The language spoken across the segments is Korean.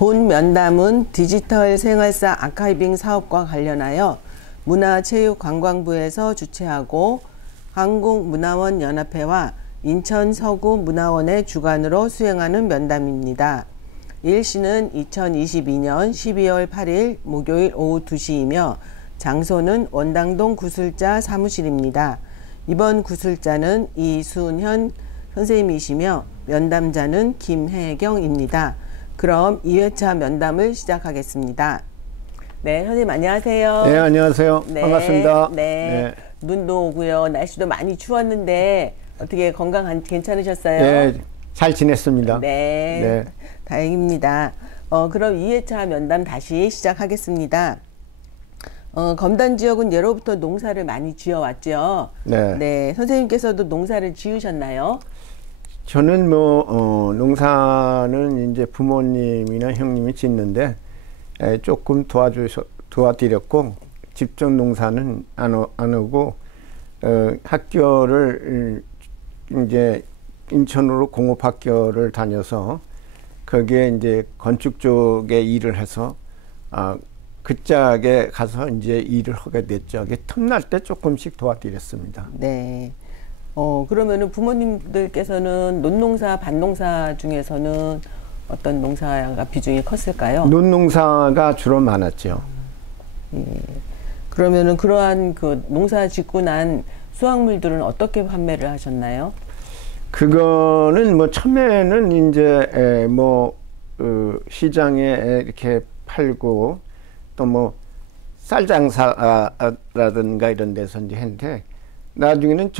본 면담은 디지털 생활사 아카이빙 사업과 관련하여 문화체육관광부에서 주최하고 한국문화원연합회와 인천서구문화원의 주관으로 수행하는 면담입니다. 일시는 2022년 12월 8일 목요일 오후 2시이며 장소는 원당동 구술자 사무실입니다. 이번 구술자는 이순현 선생님이시며 면담자는 김혜경입니다. 그럼 2회차 면담을 시작하겠습니다. 네, 선생님 안녕하세요. 네, 안녕하세요. 네, 반갑습니다. 네, 눈도 오고요. 날씨도 많이 추웠는데 어떻게 건강 괜찮으셨어요? 네, 잘 지냈습니다. 네, 다행입니다. 그럼 2회차 면담 다시 시작하겠습니다. 검단 지역은 예로부터 농사를 많이 지어왔죠. 네, 선생님께서도 농사를 지으셨나요? 저는 농사는 이제 부모님이나 형님이 짓는데 조금 도와드렸고 직접 농사는 안 하고 학교를 이제 인천으로 공업학교를 다녀서 거기에 이제 건축 쪽에 일을 해서 그 짝에 가서 이제 일을 하게 됐죠. 틈날 때 조금씩 도와드렸습니다. 네. 그러면은 부모님들께서는 논농사, 밭농사 중에서는 어떤 농사가 비중이 컸을까요? 논농사가 주로 많았죠. 예. 그러면은 그러한 그 농사 짓고 난 수확물들은 어떻게 판매를 하셨나요? 그거는 처음에는 이제 시장에 이렇게 팔고 또 쌀장사라든가 이런 데서 이제 했는데 나중에는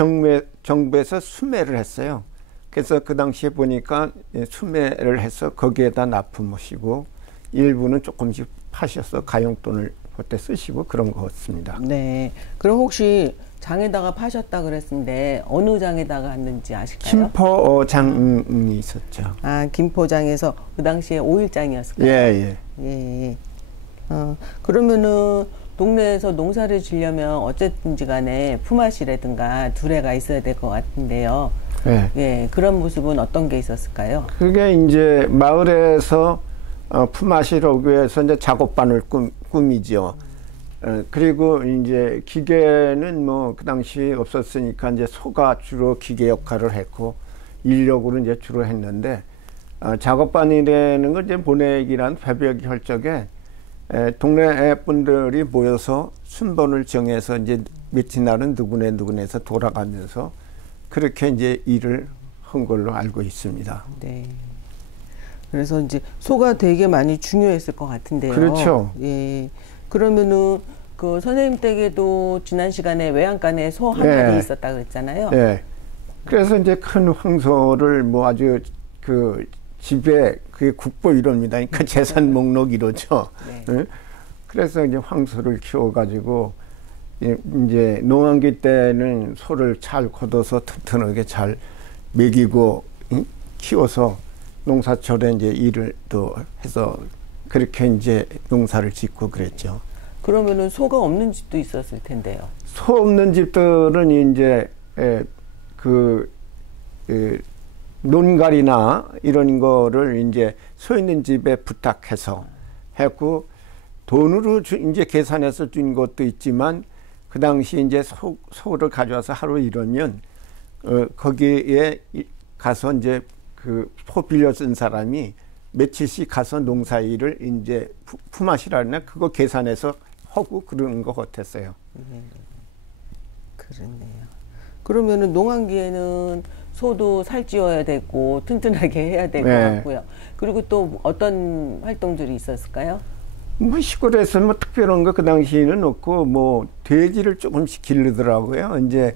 정부에서 수매를 했어요. 그래서 그 당시에 보니까 수매를 해서 거기에다 납품하시고 일부는 조금씩 파셔서 가용돈을 그때 쓰시고 그런 것 같습니다. 네. 그럼 혹시 장에다가 파셨다 그랬는데 어느 장에다가 했는지 아실까요? 김포장이 있었죠. 김포장에서 그 당시에 오일장이었을까요? 예. 그러면은 동네에서 농사를 지려면 어쨌든지 간에 품앗이라든가 두레가 있어야 될 것 같은데요. 네. 예, 그런 모습은 어떤 게 있었을까요? 그게 이제 마을에서 품앗이라고 해서 이제 작업반을 꾸미죠. 그리고 이제 기계는 그 당시 없었으니까 이제 소가 주로 기계 역할을 했고 인력으로 이제 주로 했는데 작업반이라는 걸 이제 보내기란 새벽 혈적에 동네 분들이 모여서 순번을 정해서 이제 며칠 날은 누구네에서 돌아가면서 그렇게 이제 일을 한 걸로 알고 있습니다. 네. 그래서 이제 소가 되게 많이 중요했을 것 같은데요. 그렇죠. 예. 그러면은 그 선생님 댁에도 지난 시간에 외양간에 소 한 마리 있었다 그랬잖아요. 네. 그래서 이제 큰 황소를 아주 집에 그게 국보 1호입니다. 그러니까 재산 목록 1호죠. 네. 그래서 이제 황소를 키워가지고 이제 농한기 때는 소를 잘 걷어서 튼튼하게 잘 먹이고 키워서 농사철에 이제 일을 또 해서 그렇게 이제 농사를 짓고 그랬죠. 그러면은 소가 없는 집도 있었을 텐데요. 소 없는 집들은 이제 논갈이나 이런 거를 이제 소 있는 집에 부탁해서 했고 돈으로 이제 계산해서 준 것도 있지만 그 당시 이제 소를 가져와서 하루 일하면 거기에 가서 이제 소 빌려 쓴 사람이 며칠씩 가서 농사일을 이제 품앗이라나 그거 계산해서 하고 그러는 것 같았어요. 그렇네요. 그러면은 농한기에는 소도 살찌워야 되고 튼튼하게 해야 될 것 같고요. 그리고 또 어떤 활동들이 있었을까요? 시골에서 특별한 거 그 당시에는 없고 돼지를 조금씩 기르더라고요. 이제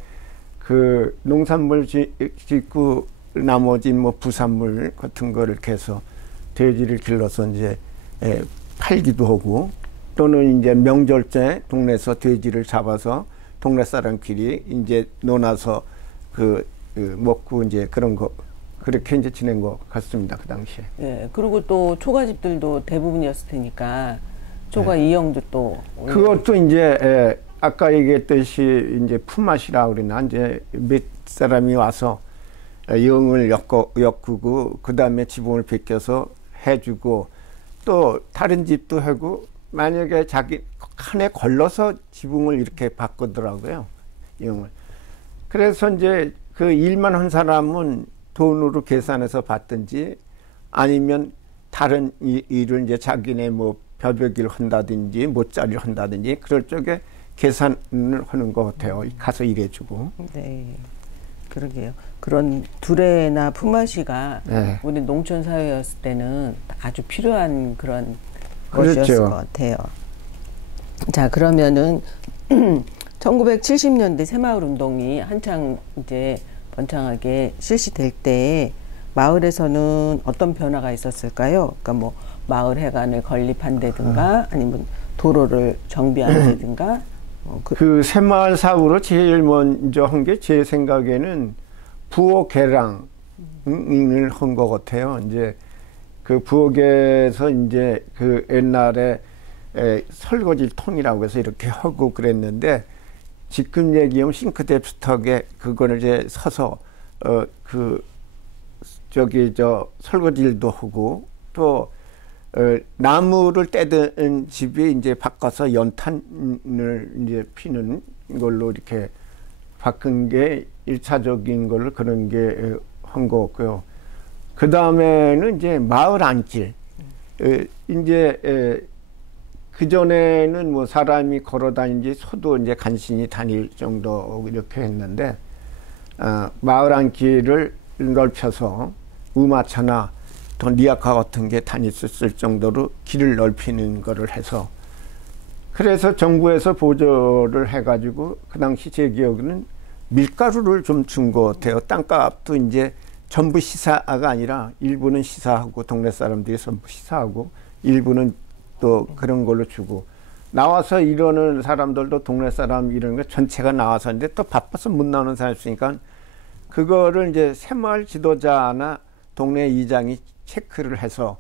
그 농산물 짓고 나머지 부산물 같은 거를 이렇게 해서 돼지를 길러서 이제 팔기도 하고 또는 이제 명절 때 동네에서 돼지를 잡아서 동네 사람끼리 이제 논아서 먹고 이제 그런 거 그렇게 이제 지낸 것 같습니다. 그 당시에. 예. 그리고 또 초가집들도 대부분이었을 테니까 초가 이용도 또 그것도 이제 아까 얘기했듯이 이제 품앗이라 그러나 이제 몇 사람이 와서 영을 엮고 그 다음에 지붕을 벗겨서 해주고 또 다른 집도 하고 만약에 자기 칸에 걸러서 지붕을 이렇게 바꾸더라고요. 이용을. 그래서 이제 그 일만 한 사람은 돈으로 계산해서 받든지 아니면 다른 일을 이제 자기네 뭐 벼베기를 한다든지 못자리를 한다든지 그럴 적에 계산을 하는 것 같아요. 가서 일해주고. 네, 그러게요. 그런 두레나 품앗이가 네. 우리 농촌 사회였을 때는 아주 필요한 그런 그렇죠. 것이었을 것 같아요. 자, 그러면은 1970년대 새마을 운동이 한창 이제 번창하게 실시될 때 마을에서는 어떤 변화가 있었을까요? 그러니까 뭐 마을 회관을 건립한다든가 아니면 도로를 정비한다든가 그 새마을 사업으로 제일 먼저 한 게 제 생각에는 부엌 개량을 한 것 같아요. 이제 그 부엌에서 이제 그 옛날에 설거지 통이라고 해서 이렇게 하고 그랬는데 지금 얘기하면 싱크대 부탁에 그거를 이제 서서 설거지일도 하고 또 나무를 떼든 집이 이제 바꿔서 연탄을 이제 피는 걸로 이렇게 바꾼 게 1차적인 걸로 그런 게 한 거고요. 그 다음에는 이제 마을 안길. 이제 그 전에는 뭐 사람이 걸어 다니지 소도 이제 간신히 다닐 정도 이렇게 했는데 마을 안길을 넓혀서 우마차나 또 리아카 같은 게 다닐 수 있을 정도로 길을 넓히는 거를 해서 그래서 정부에서 보조를 해가지고 그 당시 제 기억에는 밀가루를 좀 준 것 같아요. 땅값도 이제 전부 시사가 아니라 일부는 시사하고 동네 사람들이 전부 시사하고 일부는 또 그런 걸로 주고 나와서 이러는 사람들도 동네 사람 이런 거 전체가 나와서 이제 또 바빠서 못 나오는 사람이 있으니까 그거를 이제 새마을 지도자나 동네 이장이 체크를 해서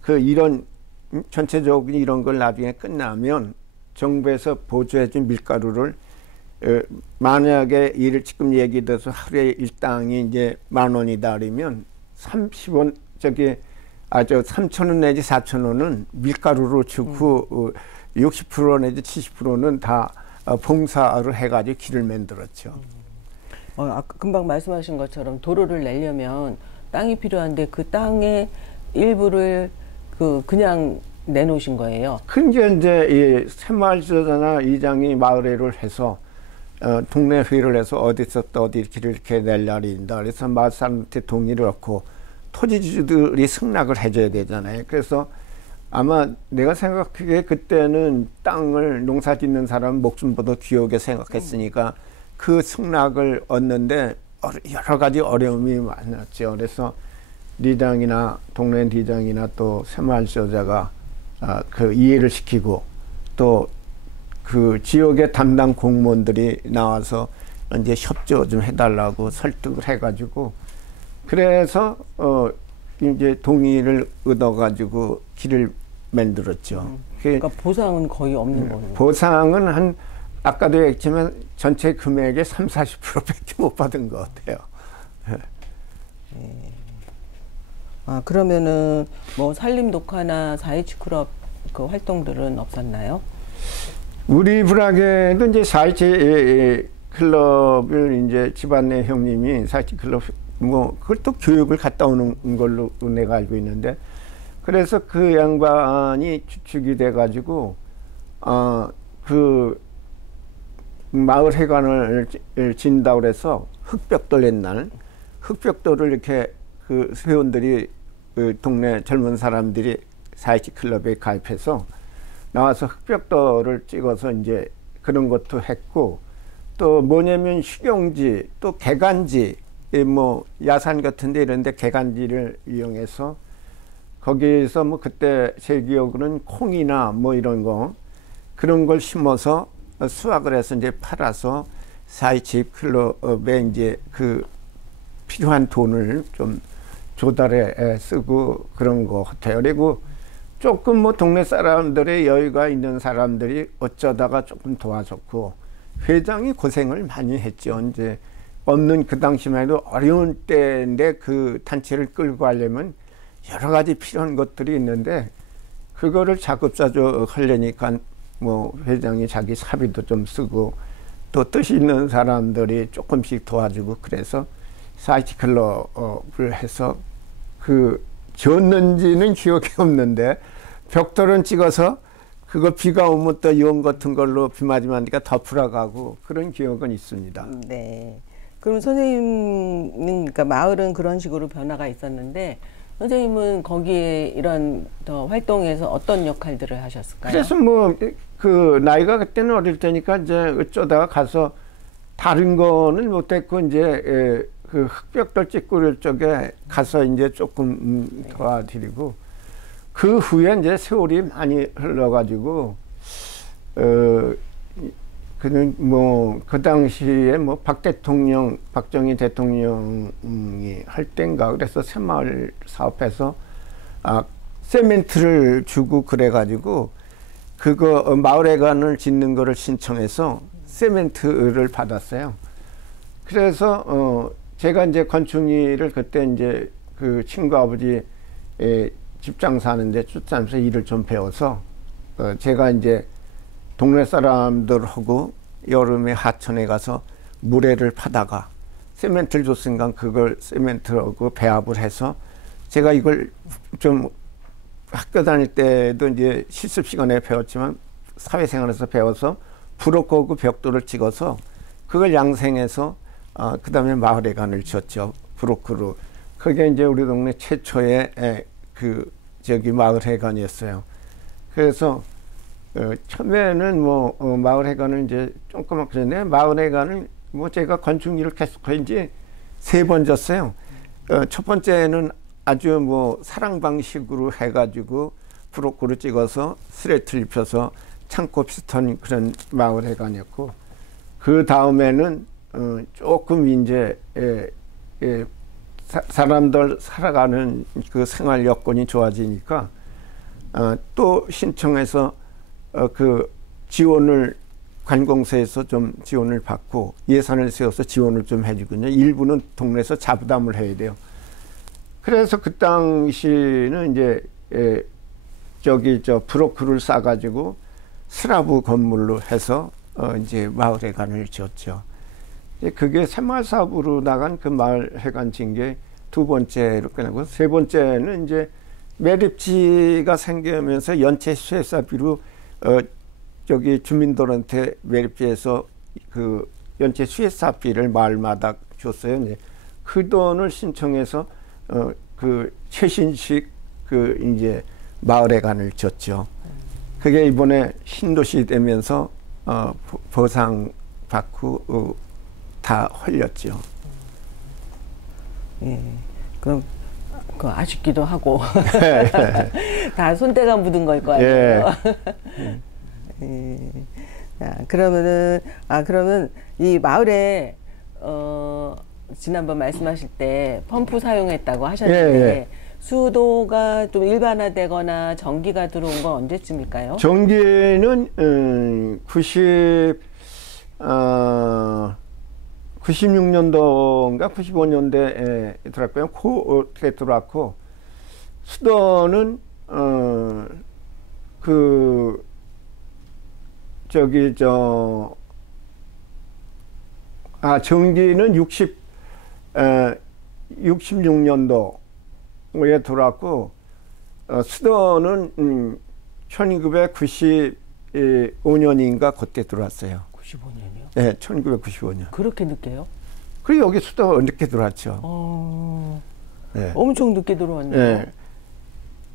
그 이런 전체적으로 이런 걸 나중에 끝나면 정부에서 보조해준 밀가루를 만약에 이를 지금 얘기돼서 하루에 일당이 이제 10,000원이다 그러면 30원 3,000원 내지 4,000원은 밀가루로 주고 60% 내지 70%는 다 봉사를 해가지고 길을 만들었죠. 아까 금방 말씀하신 것처럼 도로를 내려면 땅이 필요한데 그 땅의 일부를 그냥 내놓으신 거예요. 그게 이제 이 새마을 지도자나 이장이 마을회를 해서 동네 회의를 해서 어디서 또 어디 길을 이렇게 내려린다. 그래서 마을 사람한테 동의를 얻고 토지주들이 승낙을 해줘야 되잖아요. 그래서 아마 내가 생각하기에 그때는 땅을 농사 짓는 사람은 목숨보다 귀하게 생각했으니까 그 승낙을 얻는데 여러 가지 어려움이 많았죠. 그래서 리장이나 동네 리장이나 또 새마을 지도자가 그 이해를 시키고 또 그 지역의 담당 공무원들이 나와서 이제 협조 좀 해달라고 설득을 해가지고 그래서 이제 동의를 얻어가지고 길을 만들었죠. 그러니까 보상은 거의 없는 거예요. 보상은 한 아까도 얘기했지만 전체 금액의 30-40%밖에 못 받은 것 같아요. 그러면은 뭐 산림 녹화나 4.27 클럽 그 활동들은 없었나요? 우리 불악에도 이제 4.27 클럽을 이제 집안내 형님이 4.27 클럽 뭐 그걸 또 교육을 갔다 오는 걸로 내가 알고 있는데 그래서 그 양반이 주축이 돼가지고 그 마을 회관을 진다고 그래서 흑벽돌 옛날 흑벽돌을 이렇게 그 회원들이 그 동네 젊은 사람들이 4.27 클럽에 가입해서 나와서 흑벽돌을 찍어서 이제 그런 것도 했고 또 뭐냐면 휴경지 또 개간지 뭐 야산 같은데 이런데 개간지를 이용해서 거기에서 뭐 그때 제 기억으로는 콩이나 뭐 이런 거 그런 걸 심어서 수확을 해서 이제 팔아서 4.27 클럽에 이제 그 필요한 돈을 좀 조달해 쓰고 그런 거 같아요. 그리고 조금 뭐 동네 사람들의 여유가 있는 사람들이 어쩌다가 조금 도와줬고 회장이 고생을 많이 했죠. 이제 없는 그 당시만 해도 어려운 때인데 그 단체를 끌고 가려면 여러 가지 필요한 것들이 있는데 그거를 자급자족 하려니까 뭐 회장이 자기 사비도 좀 쓰고 또 뜻 있는 사람들이 조금씩 도와주고 그래서 사이클럽을 해서 그 지었는지는 기억이 없는데 벽돌은 찍어서 그거 비가 오면 또 용 같은 걸로 비 맞으면 니까 덮으러 그런 기억은 있습니다. 네. 그럼 선생님은 그러니까 마을은 그런 식으로 변화가 있었는데 선생님은 거기에 이런 더 활동에서 어떤 역할들을 하셨을까요? 그래서 뭐 그 나이가 그때는 어릴 때니까 이제 어쩌다가 가서 다른 거는 못했고 이제 그 흙벽돌 찍고 쪽에 가서 이제 조금 도와드리고 그 후에 이제 세월이 많이 흘러가지고 그는 뭐 그 당시에 뭐 박정희 대통령이 할 땐가 그래서 새마을 사업해서 세멘트를 주고 그래가지고 그거 마을회관을 짓는 거를 신청해서 세멘트를 받았어요. 그래서 제가 이제 건축 일을 그때 이제 그 친구 아버지 집장 사는데 쫓아면서 일을 좀 배워서 제가 이제 동네 사람들하고 여름에 하천에 가서 모래를 파다가 세멘트를 줬으니까 그걸 세멘트하고 배합을 해서 제가 이걸 좀 학교 다닐 때도 이제 실습 시간에 배웠지만 사회생활에서 배워서 브로커하고 벽돌을 찍어서 그걸 양생해서 그 다음에 마을회관을 지었죠. 브로커로. 그게 이제 우리 동네 최초의 그 저기 마을회관이었어요. 그래서 처음에는 뭐 마을회관을 이제 조그맣게 졌는데 마을회관을 뭐 제가 건축 일을 계속한 지 3번 졌어요. 첫 번째는 아주 뭐 사랑 방식으로 해가지고 브로커로 찍어서 스레트를 입혀서 창고 비슷한 그런 마을회관이었고 그 다음에는 조금 이제 사람들 살아가는 그 생활 여건이 좋아지니까 또 신청해서 그 지원을 관공서에서 좀 지원을 받고 예산을 세워서 지원을 좀 해주거든요. 일부는 동네에서 자부담을 해야 돼요. 그래서 그 당시는 이제 저기 브로커를 싸가지고 스라브 건물로 해서 이제 마을회관을 지었죠. 그게 새마을 사업으로 나간 그 마을회관 지은 게 2번째로 끝나고 3번째는 이제 매립지가 생기면서 연체 수혜사비로 저기 주민들한테 매립지에서 그 연체 수혜사비를 마을마다 줬어요. 이제 그 돈을 신청해서 그 최신식 그 이제 마을회관을 줬죠. 그게 이번에 신도시 되면서 보상 받고 다 헐렸죠. 예. 그럼 그 아쉽기도 하고 다 손때가 묻은 걸 거 아니에요. 예. 예. 그러면 이 마을에 지난번 말씀하실 때 펌프 사용했다고 하셨는데 예. 수도가 좀 일반화되거나 전기가 들어온 건 언제쯤일까요? 전기는 96년도인가 95년대에 들어왔고요. 그때 들어왔고 수도는 그 저기 전기는 66년도에 들어왔고 수도는 1995년인가 그때 들어왔어요. 95년이요? 네, 1995년. 그렇게 늦게요? 그리고 여기 수도 늦게 들어왔죠. 네. 엄청 늦게 들어왔네요. 네.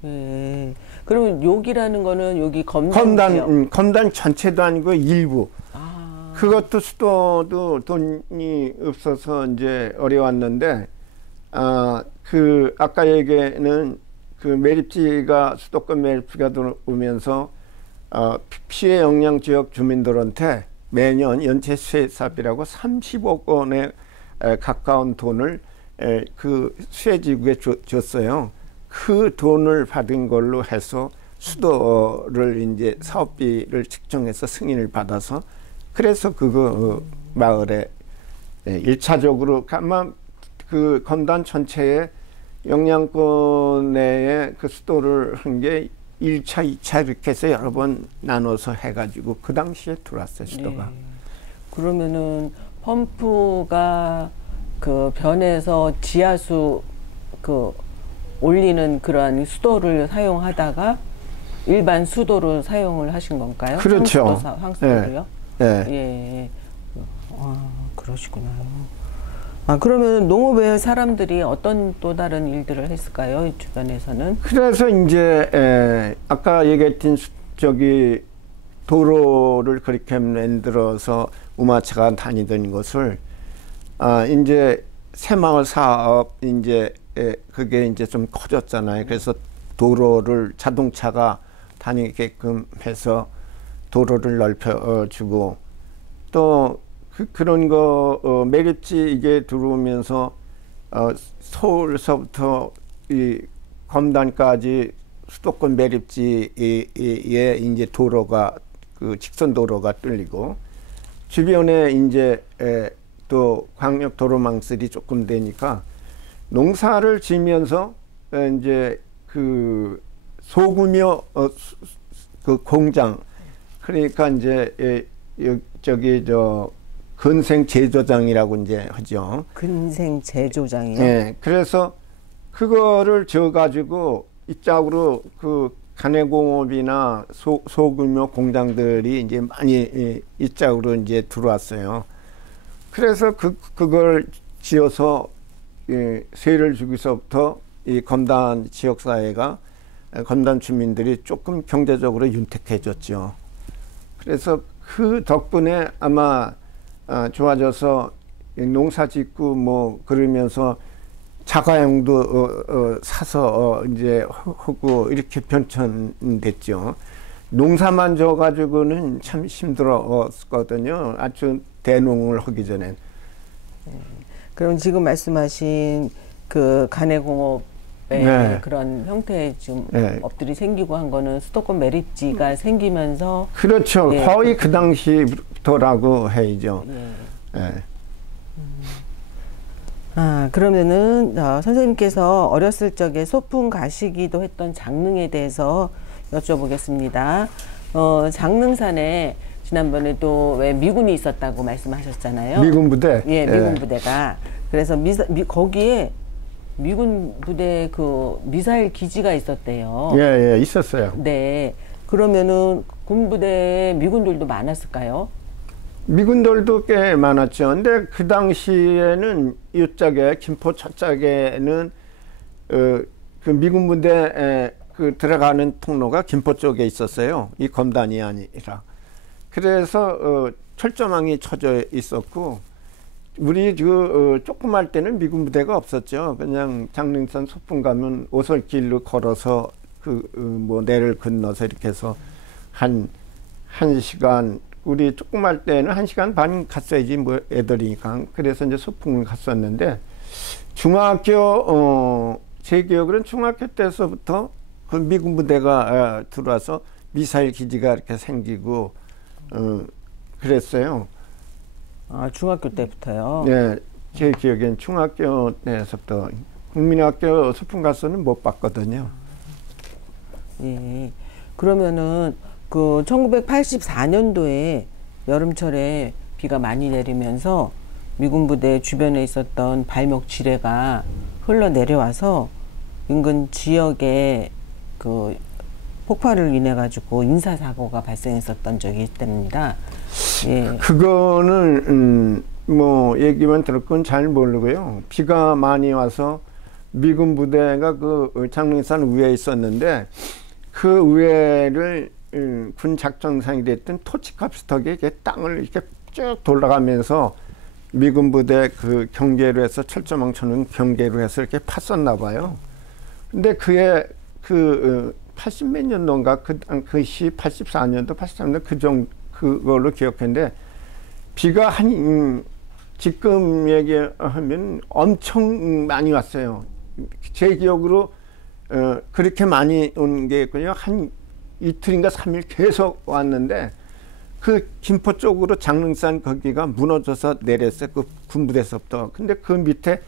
네. 그러면 여기라는 거는 여기 검단 전체도 아니고 일부. 그것도 수도도 돈이 없어서 이제 어려웠는데, 그 아까 얘기는 그 매립지가 수도권 매립지가 들어오면서 피해 영향 지역 주민들한테 매년 연체 수혜사비라고 30억 원에 가까운 돈을 그 수혜지구에 줬어요. 그 돈을 받은 걸로 해서 수도를 이제 사업비를 측정해서 승인을 받아서 그래서 그거 마을에 1차적으로 아마 그 검단 전체에 영향권 내에 그 수도를 한 게 1차, 2차 이렇게 해서 여러 번 나눠서 해가지고 그 당시에 들어왔어요, 수도가. 네. 그러면은 펌프가 그 변에서 지하수 그 올리는 그러한 수도를 사용하다가 일반 수도를 사용을 하신 건가요? 그렇죠. 상수도를요? 네. 예. 아, 그러시구나. 아, 그러면 농업의 사람들이 어떤 또 다른 일들을 했을까요? 이 주변에서는? 그래서 이제 아까 얘기했던 저기 도로를 그렇게 만들어서 우마차가 다니던 것을 이제 새마을 사업 이제 그게 이제 좀 커졌잖아요. 그래서 도로를 자동차가 다니게끔 해서 도로를 넓혀주고 또 그런 거 매립지 이게 들어오면서 서울서부터 이 검단까지 수도권 매립지에 이제 도로가 그 직선 도로가 뚫리고 주변에 이제 또 광역 도로망설이 조금 되니까 농사를 지면서 이제 그 소규모 그 공장 그러니까 이제 저기 근생 제조장이라고 이제 하죠. 근생 제조장이요? 네, 그래서 그거를 지어가지고 이쪽으로 그 가내공업이나 소규모 공장들이 이제 많이 이쪽으로 이제 들어왔어요. 그래서 그걸 지어서 세를 주기서부터 이 검단 지역사회가 검단 주민들이 조금 경제적으로 윤택해졌죠. 그래서 그 덕분에 아마 좋아져서 농사 짓고 뭐 그러면서 자가용도 사서 이제 하고 이렇게 변천됐죠. 농사만 져가지고는 참 힘들었거든요. 아주 대농을 하기 전엔. 그럼 지금 말씀하신 그 가내공업의 네. 그런 형태의 좀 네. 업들이 생기고 한 거는 수도권 매립지가 생기면서 그렇죠. 예. 거의 그 당시부터라고 해야죠. 예. 예. 아, 그러면은 선생님께서 어렸을 적에 소풍 가시기도 했던 장릉에 대해서 여쭤보겠습니다. 장릉산에 지난번에도 왜 미군이 있었다고 말씀하셨잖아요. 미군 부대. 예, 미군 부대가. 그래서 거기에 미군 부대 그 미사일 기지가 있었대요. 예, 있었어요. 네. 그러면은 군부대에 미군들도 많았을까요? 미군들도 꽤 많았죠. 근데 그 당시에는 이쪽에 김포 첫짝에는 그 미군 부대 그 들어가는 통로가 김포 쪽에 있었어요. 이 검단이 아니라. 그래서 철조망이 쳐져 있었고 우리 그 조그만 때는 미군 부대가 없었죠. 그냥 장릉산 소풍 가면 오솔길로 걸어서 그 뭐 내를 건너서 이렇게 해서 한 시간 우리 조그만 때는 1시간 반 갔어야지 뭐 애들이니까. 그래서 이제 소풍을 갔었는데 중학교 제 기억으로는 중학교 때서부터 그 미군 부대가 들어와서 미사일 기지가 이렇게 생기고 그랬어요. 아, 중학교 때부터요? 네, 제 기억엔 중학교 때서부터 국민학교 소풍 가서는 못 봤거든요. 예. 그러면은 그 1984년도에 여름철에 비가 많이 내리면서 미군 부대 주변에 있었던 발목 지뢰가 흘러내려와서 인근 지역에 그 폭발을 인해 가지고 인사사고가 발생했었던 적이 있답니다. 예. 그거는 뭐 얘기만 들었건 잘 모르고요. 비가 많이 와서 미군 부대가 그 장릉산 위에 있었는데 그 위에를 군 작전상이 됐던 토치캅스터게 땅을 이렇게 쭉 돌아가면서 미군 부대 그 경계로 해서 철조망 쳐는 경계로 해서 이렇게 팠었나 봐요. 근데 그게 그 80몇 년도인가 그시 84년도 83년도 그걸로 기억했는데 비가 지금 얘기하면 엄청 많이 왔어요. 제 기억으로 그렇게 많이 온 게 있군요. 한 이틀인가 3일 계속 왔는데 그 김포 쪽으로 장릉산 거기가 무너져서 내렸어요. 그 군부대서부터. 근데 그 밑에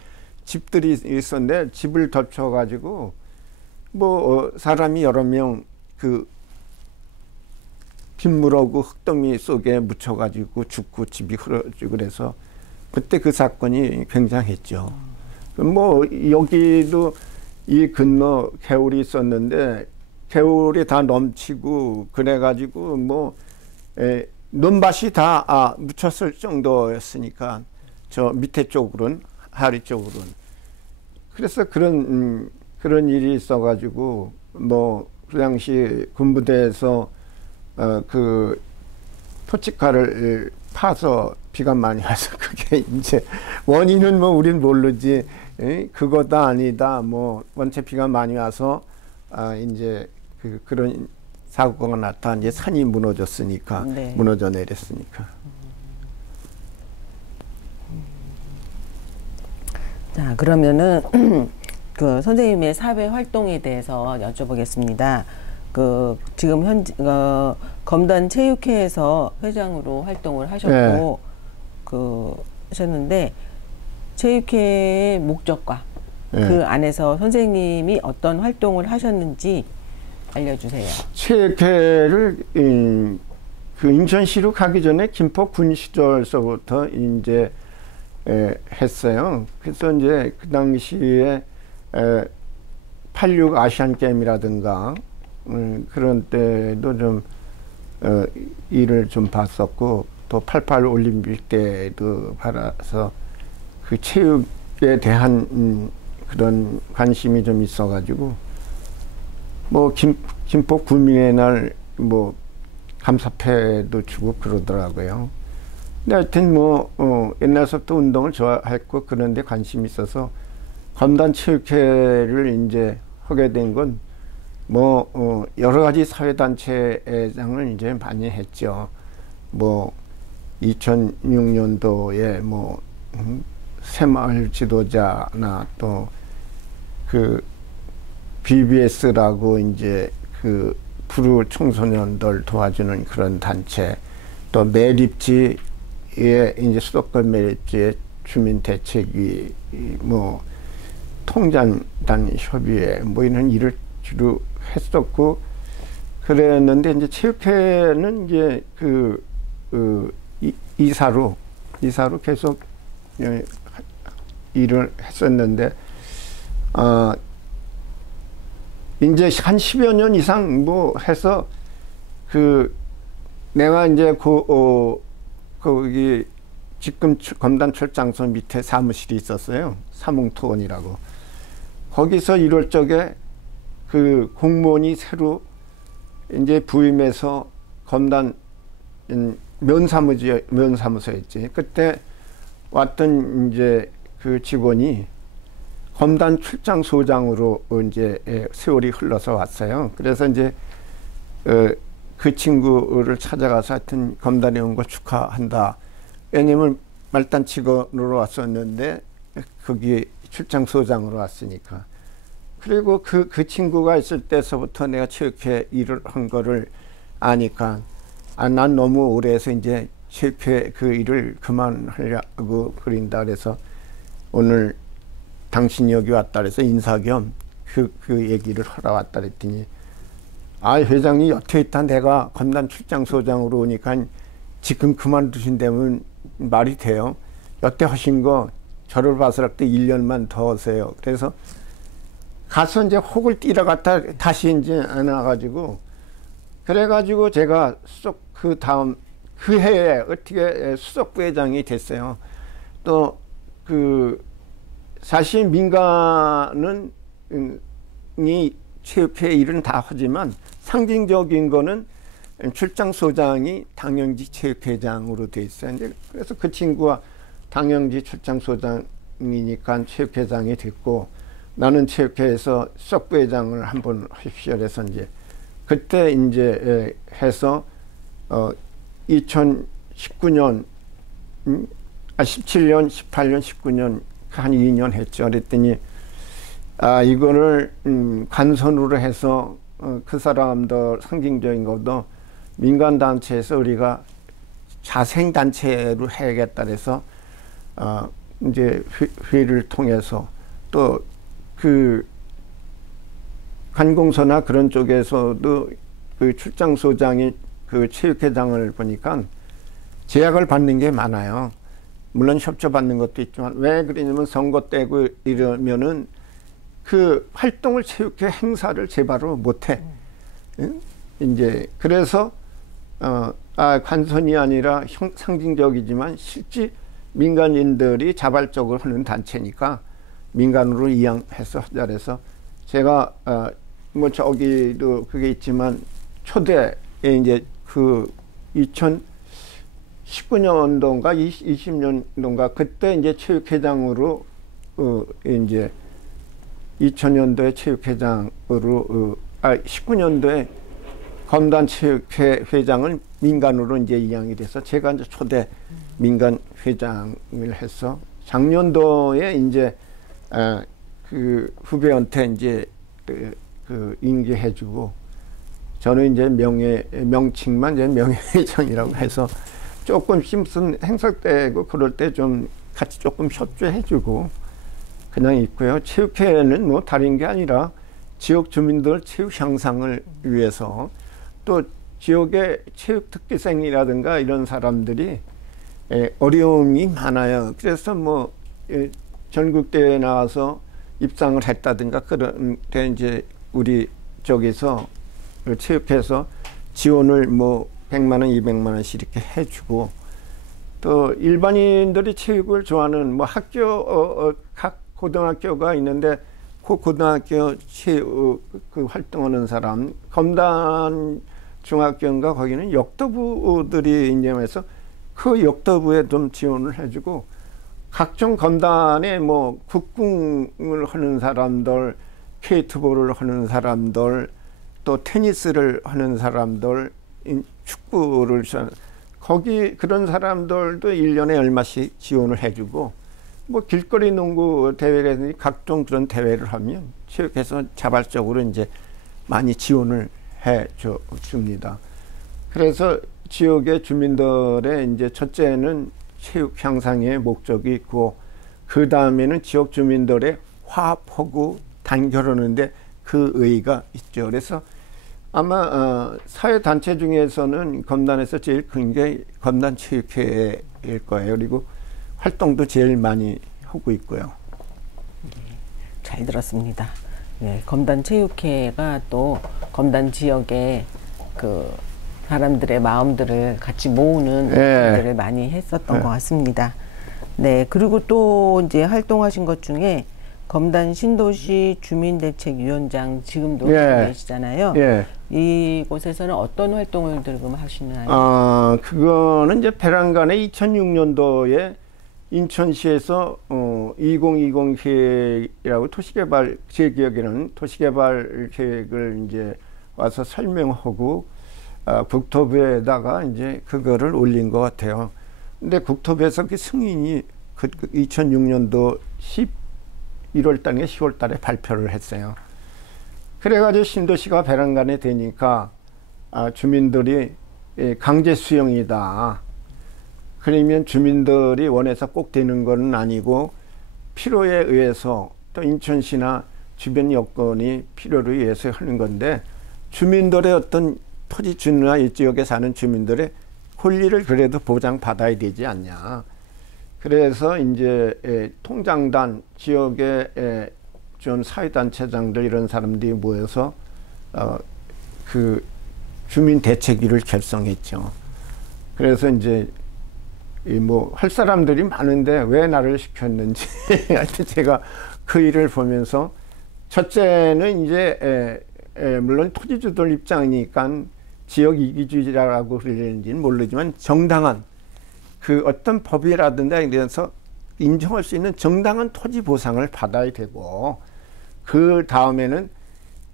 집들이 있었는데 집을 덮쳐가지고 뭐 사람이 여러 명 그 빗물하고 흙더미 속에 묻혀가지고 죽고 집이 흐려지고 그래서 그때 그 사건이 굉장했죠. 뭐 여기도 이 건너 개울이 있었는데 개울이 다 넘치고 그래가지고 뭐 논밭이 다 묻혔을 정도였으니까 저 밑에 쪽으로는 하리 쪽으로는 그래서 그런 일이 있어가지고 뭐 그 당시 군부대에서 그 토치카를 파서 비가 많이 와서 그게 이제 원인은 뭐 우린 모르지 그거다 아니다 뭐 원체 비가 많이 와서 이제 그런 사고가 나타 이제 산이 무너졌으니까 네. 무너져 내렸으니까. 자, 그러면은 그 선생님의 사회 활동에 대해서 여쭤보겠습니다. 그 지금 검단 체육회에서 회장으로 활동을 하셨고 네. 그 하셨는데 체육회의 목적과 네. 그 안에서 선생님이 어떤 활동을 하셨는지 알려주세요. 체육회를 그 인천시로 가기 전에 김포 군 시절서부터 이제 했어요. 그래서 이제 그 당시에 86 아시안 게임이라든가 그런 때도 좀 일을 좀 봤었고 또 88 올림픽 때도 받아서 그 체육에 대한 그런 관심이 좀 있어가지고 뭐 김포 구민의 날 뭐 감사패도 주고 그러더라고요. 근데 하여튼 뭐 옛날서부터 운동을 좋아했고 그런 데 관심이 있어서 검단 체육회를 이제 하게 된 건 뭐 여러 가지 사회단체장을 이제 많이 했죠. 뭐 2006년도에 뭐 새마을 지도자나 또 그 BBS라고 이제 그 부루 청소년들 도와주는 그런 단체, 또 매립지에 이제 수도권 매립지의 주민대책위 뭐 통장단 협의회 뭐 이런 일을 주로 했었고 그랬는데 이제 체육회는 이제 이사로 계속 일을 했었는데 이제 한 10여 년 이상 뭐 해서 내가 이제 거기 지금 검단 출장소 밑에 사무실이 있었어요. 사뭉토원이라고. 거기서 1월 적에 그 공무원이 새로 이제 부임해서 검단 면사무소였지. 그때 왔던 이제 그 직원이 검단 출장소장으로 이제 세월이 흘러서 왔어요. 그래서 이제 그 친구를 찾아가서 하여튼 검단에 온 거 축하한다. 왜냐면 말단 직원으로 왔었는데 거기 출장소장으로 왔으니까. 그리고 그 친구가 있을 때서부터 내가 체육회 일을 한 거를 아니까 난 너무 오래해서 이제 체육회 그 일을 그만하려고 그린다. 그래서 오늘 당신이 여기 왔다 그래서 인사 겸 그 얘기를 하러 왔다 그랬더니 회장님 여태 있다 내가 검단 출장소장으로 오니까 지금 그만두신다면 말이 돼요. 여태 하신 거 저를 봐서 때 1년만 더 하세요. 그래서 가서 이제 혹을 뛰러 갔다 다시 이제 안 와가지고 그래가지고 제가 그 다음 그 해에 어떻게 수석부회장이 됐어요. 또 사실 민간은 이 체육회 일은 다 하지만 상징적인 거는 출장소장이 당영지 체육회장으로 돼 있어요. 이제 그래서 그 친구가 당영지 출장소장이니까 체육회장이 됐고 나는 체육회에서 수석부회장을 한번 하십시오. 그래서 이제 그때 이제 해서 2019년 17년, 18년, 19년 한 2년 했죠. 그랬더니 이거를 간선으로 해서 그 사람들 상징적인 것도 민간단체에서 우리가 자생단체로 해야겠다 해서 이제 회의를 통해서 또 그 관공서나 그런 쪽에서도 그 출장소장이 그 체육회장을 보니까 제약을 받는 게 많아요. 물론 협조받는 것도 있지만 왜 그러냐면 선거 때고 이러면은 그 활동을 체육회 행사를 제대로 못해. 응? 이제 그래서 관선이 아니라 상징적이지만 실제 민간인들이 자발적으로 하는 단체니까 민간으로 이양해서 하자 그래서 제가 뭐 저기도 그게 있지만 초대에 이제 그 2019년도인가 20년도인가 그때 이제 체육회장으로 이제 2000년도에 체육회장으로 19년도에 검단체육회 회장을 민간으로 이제 이양이 돼서 제가 이제 초대 민간 회장을 해서 작년도에 이제 그 후배한테 이제 그 인계해주고 저는 이제 명칭만 이제 명예회장이라고 해서 조금씩 무슨 행사 때고 그럴 때 좀 같이 조금 협조해주고 그냥 있고요. 체육회는 뭐 다른 게 아니라 지역 주민들 체육 향상을 위해서 또 지역의 체육 특기생이라든가 이런 사람들이 어려움이 많아요. 그래서 뭐 전국대회에 나와서 입상을 했다든가 그런 데 이제 우리 쪽에서 체육회에서 지원을 뭐 100만 원, 200만 원씩 이렇게 해주고 또 일반인들이 체육을 좋아하는 뭐 학교 각 고등학교가 있는데 그 고등학교 체육 그 활동하는 사람 검단 중학교인가 거기는 역도부들이 인정해서 그 역도부에 좀 지원을 해주고 각종 검단에 뭐 국궁을 하는 사람들, 스케이트볼을 하는 사람들, 또 테니스를 하는 사람들, 축구를 거기 그런 사람들도 1년에 얼마씩 지원을 해주고 뭐 길거리 농구 대회라든지 각종 그런 대회를 하면 체육회에서 자발적으로 이제 많이 지원을 해 줍니다. 그래서 지역의 주민들의 이제 첫째는 체육 향상의 목적이 있고 그 다음에는 지역 주민들의 화합하고 단결하는데 그 의의가 있죠. 그래서 아마 사회단체 중에서는 검단에서 제일 큰 게 검단체육회일 거예요. 그리고 활동도 제일 많이 하고 있고요. 잘 들었습니다. 네, 검단체육회가 또 검단 지역의 그 사람들의 마음들을 같이 모으는 일들을 많이 했었던 것 같습니다. 네, 그리고 또 이제 활동하신 것 중에 검단 신도시 주민대책위원장 지금도 계시잖아요. 이곳에서는 어떤 활동을 지금 하시나요? 그거는 이제 배란간에 2006년도에 인천시에서 2020 계획이라고 도시개발, 제 기억에는 도시개발 계획을 이제 와서 설명하고 국토부에다가 이제 그거를 올린 것 같아요. 근데 국토부에서 그 승인이 2006년도 1월 달에 10월 달에 발표를 했어요. 그래가지고 신도시가 배란간에 되니까 주민들이 강제 수용이다. 그러면 주민들이 원해서 꼭 되는 건 아니고 필요에 의해서 또 인천시나 주변 여건이 필요를 위해서 하는 건데 주민들의 어떤 토지 주나 이 지역에 사는 주민들의 권리를 그래도 보장받아야 되지 않냐. 그래서 이제 통장단 지역의 좀 사회단체장들 이런 사람들이 모여서 그 주민대책위를 결성했죠. 그래서 이제 뭐 할 사람들이 많은데 왜 나를 시켰는지 하여튼 제가 그 일을 보면서 첫째는 이제 물론 토지주들 입장이니까 지역 이기주의라고 그러는지는 모르지만 정당한 그 어떤 법이라든가 이래서 인정할 수 있는 정당한 토지 보상을 받아야 되고 그 다음에는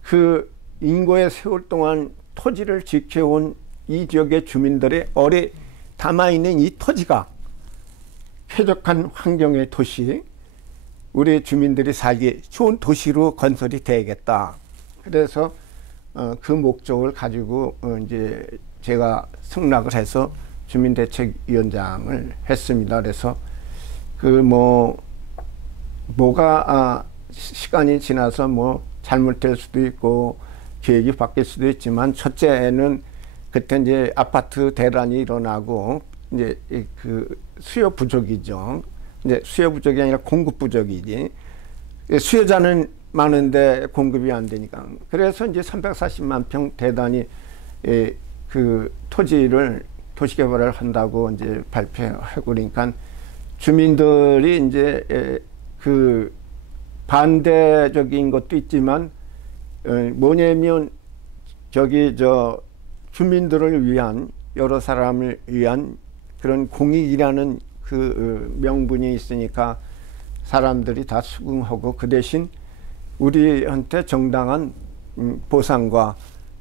그 인고의 세월 동안 토지를 지켜온 이 지역의 주민들의 오래 담아있는 이 토지가 쾌적한 환경의 도시, 우리 주민들이 살기 좋은 도시로 건설이 되겠다. 그래서 그 목적을 가지고 이제 제가 승낙을 해서 주민대책위원장을 했습니다. 그래서 그 뭐가 시간이 지나서 뭐 잘못될 수도 있고 계획이 바뀔 수도 있지만, 첫째는 그때 이제 아파트 대란이 일어나고 이제 그 수요 부족이죠. 이제 수요 부족이 아니라 공급 부족이지. 수요자는 많은데 공급이 안 되니까. 그래서 이제 340만 평 대단히 그 토지를 도시개발을 한다고 이제 발표하고, 그러니까 주민들이 이제 그 반대적인 것도 있지만, 뭐냐면 저기 저 주민들을 위한, 여러 사람을 위한 그런 공익이라는 그 명분이 있으니까 사람들이 다 수긍하고, 그 대신 우리한테 정당한 보상과,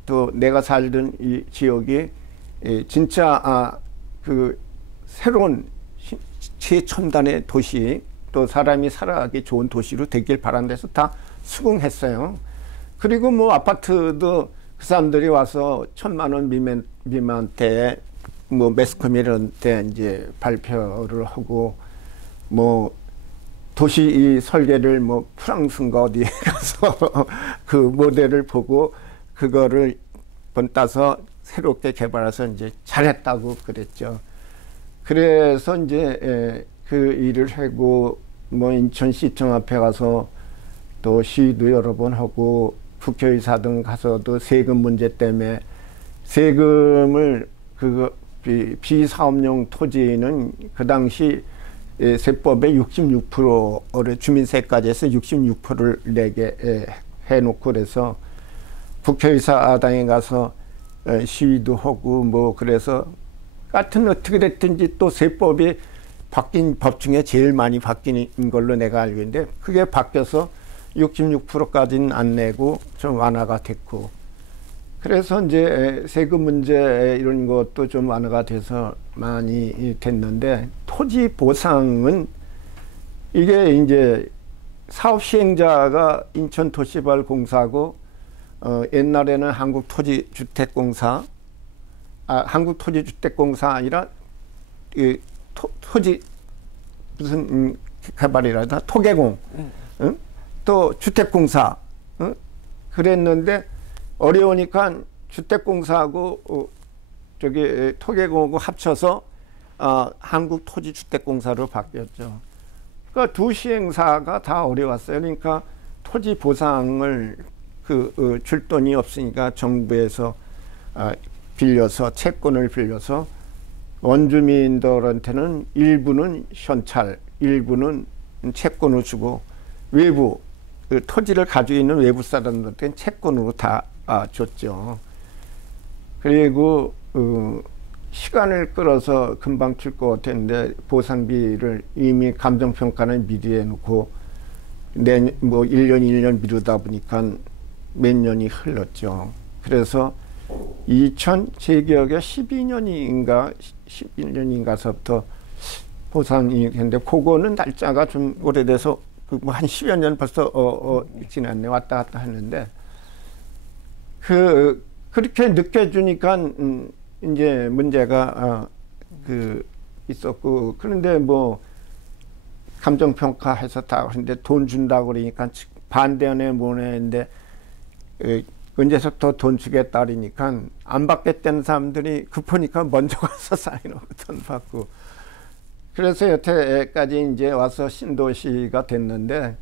또 내가 살던 이 지역이 진짜 그 새로운 최첨단의 도시, 또 사람이 살아가기 좋은 도시로 되길 바란 데서 다 수긍했어요. 그리고 뭐 아파트도 그 사람들이 와서 1,000만 원 미만대 뭐 매스컴이런데 이제 발표를 하고, 뭐 도시 이 설계를 뭐 프랑스인가 어디에 가서 그 모델을 보고 그거를 본따서 새롭게 개발해서 이제 잘했다고 그랬죠. 그래서 이제 그 일을 하고, 뭐 인천시청 앞에 가서 또 시위도 여러 번 하고, 국회의사 등 가서도 세금 문제 때문에 세금을 그 비사업용 토지는 그 당시 세법의 66%를 주민세까지 해서 66%를 내게 해놓고, 그래서 국회의사당에 가서 시위도 하고, 뭐 그래서 하여튼 어떻게 됐든지 또 세법이 바뀐 법 중에 제일 많이 바뀐 걸로 내가 알고 있는데, 그게 바뀌어서 66%까지는 안 내고 좀 완화가 됐고, 그래서 이제 세금 문제 이런 것도 좀 완화가 돼서 많이 됐는데, 토지 보상은 이게 이제 사업 시행자가 인천도시개발공사고, 옛날에는 한국토지주택공사, 한국토지주택공사 아니라 토지 무슨 개발이라다 토개공, 응? 또 주택공사, 응? 그랬는데 어려우니까 주택공사하고 저기 토개공하고 합쳐서 한국토지주택공사로 바뀌었죠. 그러니까 두 시행사가 다 어려웠어요. 그러니까 토지 보상을 줄 돈이 없으니까 정부에서 빌려서, 채권을 빌려서 원주민들한테는 일부는 현찰, 일부는 채권을 주고, 외부 그 토지를 가지고 있는 외부 사람들한테는 채권으로 다 줬죠. 그리고 시간을 끌어서 금방 줄 것 같았는데, 보상비를 이미 감정평가는 미리 해놓고 뭐 1년 미루다 보니까 몇 년이 흘렀죠. 그래서 제 기억에 11년인가서부터 보상이 했는데, 그거는 날짜가 좀 오래돼서 뭐 한 10여 년 벌써 지났네. 왔다 갔다 하는데, 그렇게 늦게 주니까 이제 문제가 있었고, 그런데 뭐 감정평가해서 다 하는데 돈 준다고 그러니까 반대하네 뭐네 했는데, 언제서부터 돈 주겠다 그러니까 안 받겠다는 사람들이 급하니까 먼저 가서 사인하고 돈 받고, 그래서 여태까지 이제 와서 신도시가 됐는데,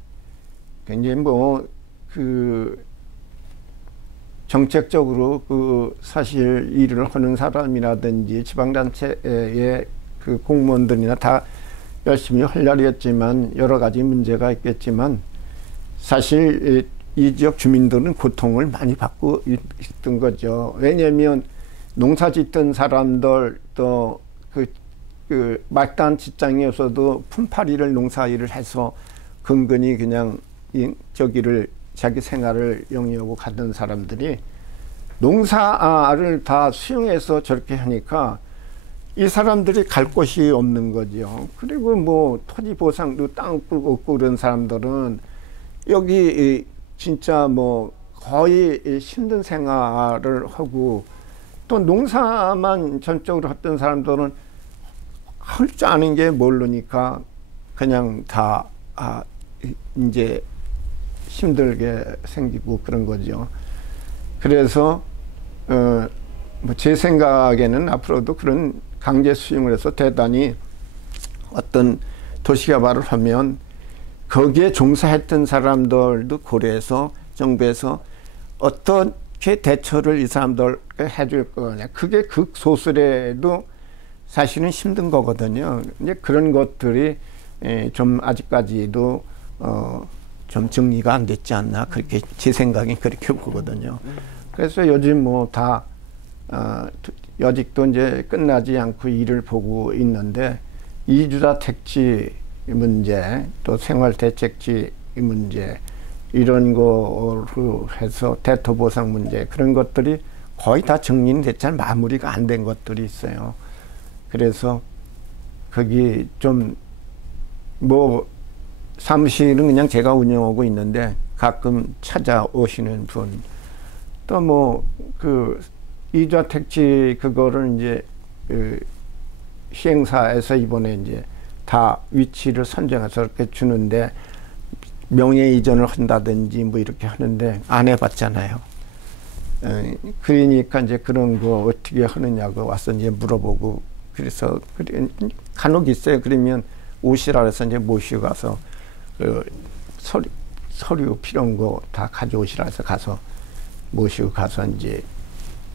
굉장히 뭐 정책적으로 사실 일을 하는 사람이라든지 지방단체의 그 공무원들이나 다 열심히 할 일이었지만 여러 가지 문제가 있겠지만, 사실 이 지역 주민들은 고통을 많이 받고 있던 거죠. 왜냐하면 농사 짓던 사람들, 또 말단 직장이었어도 품팔이를 농사일을 해서 근근히 그냥 저기를 자기 생활을 영위하고 가던 사람들이 농사를 다 수용해서 저렇게 하니까 이 사람들이 갈 곳이 없는 거죠. 그리고 뭐 토지 보상도 땅 없고 그런 사람들은 여기 진짜 뭐 거의 힘든 생활을 하고, 또 농사만 전적으로 했던 사람들은 할 줄 아는 게 모르니까 그냥 다 이제 힘들게 생기고 그런 거죠. 그래서 뭐 제 생각에는 앞으로도 그런 강제 수용을 해서 대단히 어떤 도시개발을 하면 거기에 종사했던 사람들도 고려해서 정부에서 어떻게 대처를 이 사람들께 해줄 거냐. 그게 극소수라도 사실은 힘든 거거든요. 이제 그런 것들이 좀 아직까지도 좀 정리가 안 됐지 않나. 그렇게 제 생각엔 그렇게 보거든요. 그래서 요즘 뭐 다 여직도 이제 끝나지 않고 일을 보고 있는데 이주자 택지 문제 또 생활대책지 문제 이런 거로 해서 대토보상 문제 그런 것들이 거의 다 정리는 됐지만 마무리가 안 된 것들이 있어요. 그래서 거기 좀 뭐 사무실은 그냥 제가 운영하고 있는데 가끔 찾아오시는 분 또 뭐 그 이주자 택지 그거를 이제 시행사에서 이번에 이제 다 위치를 선정해서 이렇게 주는데 명예 이전을 한다든지 뭐 이렇게 하는데 안 해봤잖아요. 그러니까 이제 그런 거 어떻게 하느냐고 와서 이제 물어보고 그래서 간혹 있어요. 그러면 오시라 해서 이제 모시고 가서 그 서류 필요한 거 다 가져오시라 해서 가서 모시고 가서 이제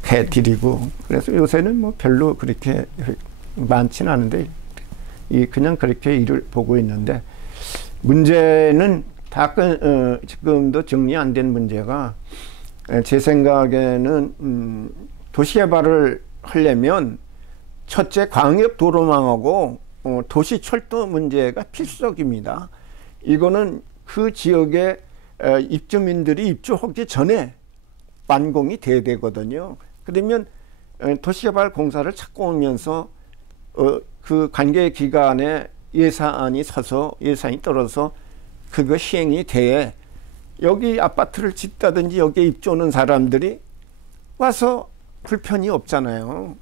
해드리고 그래서 요새는 뭐 별로 그렇게 많지는 않은데 그냥 그렇게 일을 보고 있는데 문제는 다 지금도 정리 안 된 문제가 제 생각에는 도시개발을 하려면 첫째 광역도로망하고 도시철도 문제가 필수적입니다. 이거는 그 지역의 입주민들이 입주하기 전에 완공이 돼야 되거든요. 그러면 도시개발 공사를 찾고 오면서 그 관계 기간에 예산이 떨어서 그거 시행이 돼 여기 아파트를 짓다든지 여기에 입주하는 사람들이 와서 불편이 없잖아요.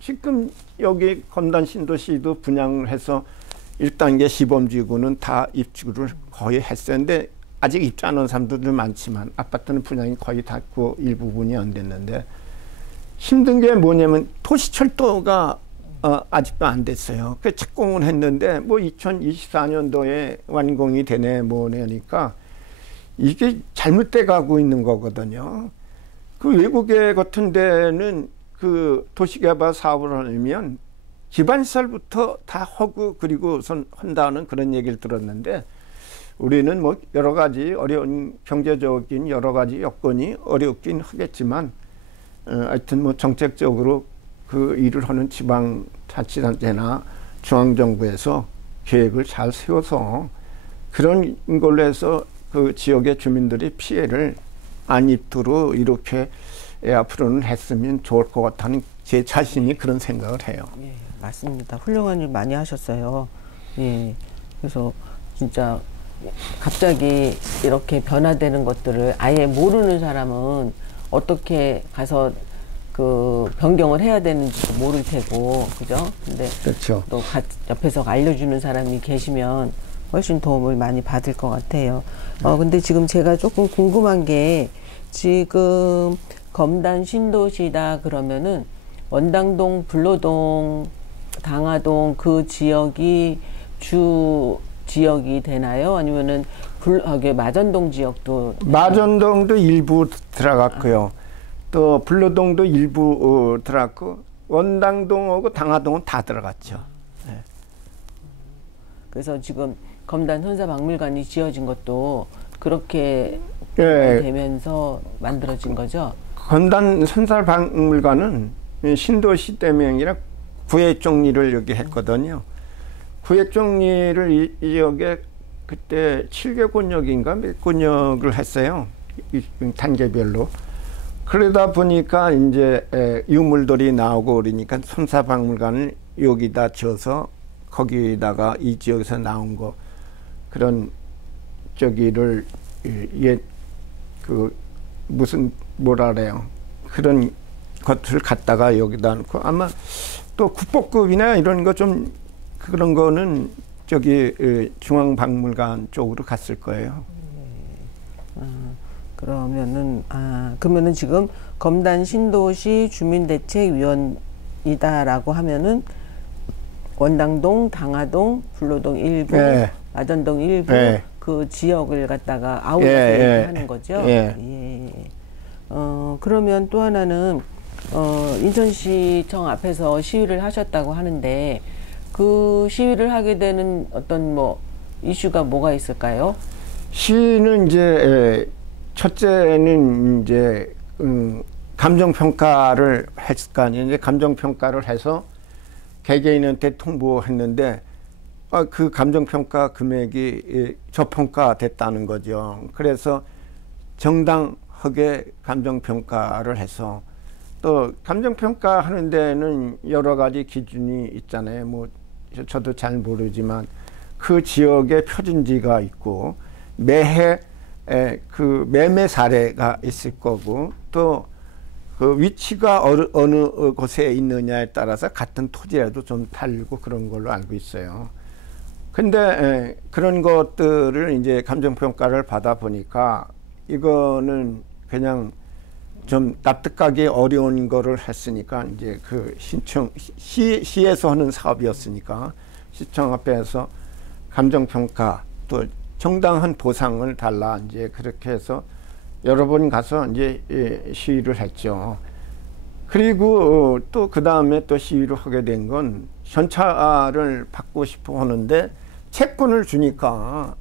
지금 여기 검단 신도시도 분양을 해서 1단계 시범지구는 다 입주를 거의 했었는데 아직 입주 안 한 사람들도 많지만 아파트는 분양이 거의 닿고 일부분이 안 됐는데 힘든 게 뭐냐면 도시철도가 아직도 안 됐어요. 그 착공을 했는데 뭐 2024년도에 완공이 되네 뭐네니까 이게 잘못돼 가고 있는 거거든요. 그 외국에 같은 데는 그 도시개발 사업을 하려면 기반시설부터 다 하고 그리고선 한다는 그런 얘기를 들었는데 우리는 뭐 여러 가지 어려운 경제적인 여러 가지 여건이 어렵긴 하겠지만 하여튼 뭐 정책적으로 그 일을 하는 지방자치단체나 중앙정부에서 계획을 잘 세워서 그런 걸로 해서 그 지역의 주민들이 피해를 안 입도록 이렇게 앞으로는 했으면 좋을 것 같다는 제 자신이 그런 생각을 해요. 예, 맞습니다. 훌륭한 일 많이 하셨어요. 예, 그래서 진짜 갑자기 이렇게 변화되는 것들을 아예 모르는 사람은 어떻게 가서 그 변경을 해야 되는지도 모를 테고, 그죠? 근데 그렇죠. 또 옆에서 알려주는 사람이 계시면 훨씬 도움을 많이 받을 것 같아요. 근데 지금 제가 조금 궁금한 게 지금 검단 신도시다 그러면은 원당동, 불로동, 당하동 그 지역이 주 지역이 되나요? 아니면은 마전동 지역도? 마전동도 일부 들어갔고요. 또 불로동도 일부 들어갔고 원당동하고 당하동은 다 들어갔죠. 네. 그래서 지금 검단 현사박물관이 지어진 것도 그렇게 네. 되면서 만들어진 거죠? 검단 현사박물관은 신도시 때문에 아니라 구획정리를 여기 했거든요. 구획정리를 이 지역에 그때 7개 권역인가 몇 권역을 했어요. 단계별로. 그러다 보니까 이제 유물들이 나오고 그러니까 선사박물관을 여기다 지어서 거기다가 이 지역에서 나온 거 그런 저기를 그 무슨 뭐라 그래요. 그런 것을 갖다가 여기다 놓고 아마 또 국보급이나 이런 거 좀 그런 거는 저기 중앙박물관 쪽으로 갔을 거예요. 그러면은 지금 검단 신도시 주민대책위원이다라고 하면은 원당동, 당하동, 불로동 일부, 예. 마전동 일부 예. 그 지역을 갖다가 아우러서 예. 얘기하는 거죠. 예. 예. 그러면 또 하나는 인천시청 앞에서 시위를 하셨다고 하는데 그 시위를 하게 되는 어떤 이슈가 뭐가 있을까요? 시는 이제 첫째는 이제 감정 평가를 했을 거 아니에요. 이제 감정 평가를 해서 개개인한테 통보했는데 그 감정 평가 금액이 저평가됐다는 거죠. 그래서 정당하게 감정 평가를 해서 또 감정 평가하는 데는 여러 가지 기준이 있잖아요. 뭐 저도 잘 모르지만 그 지역의 표준지가 있고 매해 그 매매 사례가 있을 거고 또 그 위치가 어느 곳에 있느냐에 따라서 같은 토지라도 좀 다르고 그런 걸로 알고 있어요. 근데 그런 것들을 이제 감정평가를 받아 보니까 이거는 그냥 좀 납득하기 어려운 거를 했으니까 이제 그 시에서 하는 사업이었으니까 시청 앞에서 감정평가 또 정당한 보상을 달라 이제 그렇게 해서 여러 번 가서 이제 시위를 했죠. 그리고 또 그 다음에 또 시위를 하게 된 건 현찰을 받고 싶어 하는데 채권을 주니까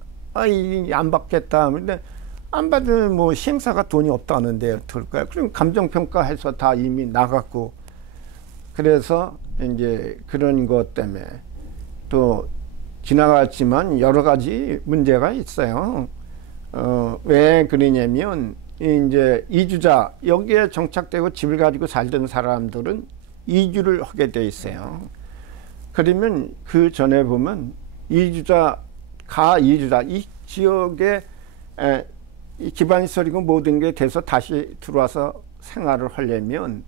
이게 안 받겠다. 근데 안 받으면 뭐 시행사가 돈이 없다는데 어떨까요? 그럼 감정평가해서 다 이미 나갔고 그래서 이제 그런 것 때문에 또 지나갔지만 여러 가지 문제가 있어요. 왜 그러냐면 이제 이주자 여기에 정착되고 집을 가지고 살던 사람들은 이주를 하게 돼 있어요. 그러면 그 전에 보면 가이주자 이 지역에 이 기반시설이고 모든 게 돼서 다시 들어와서 생활을 하려면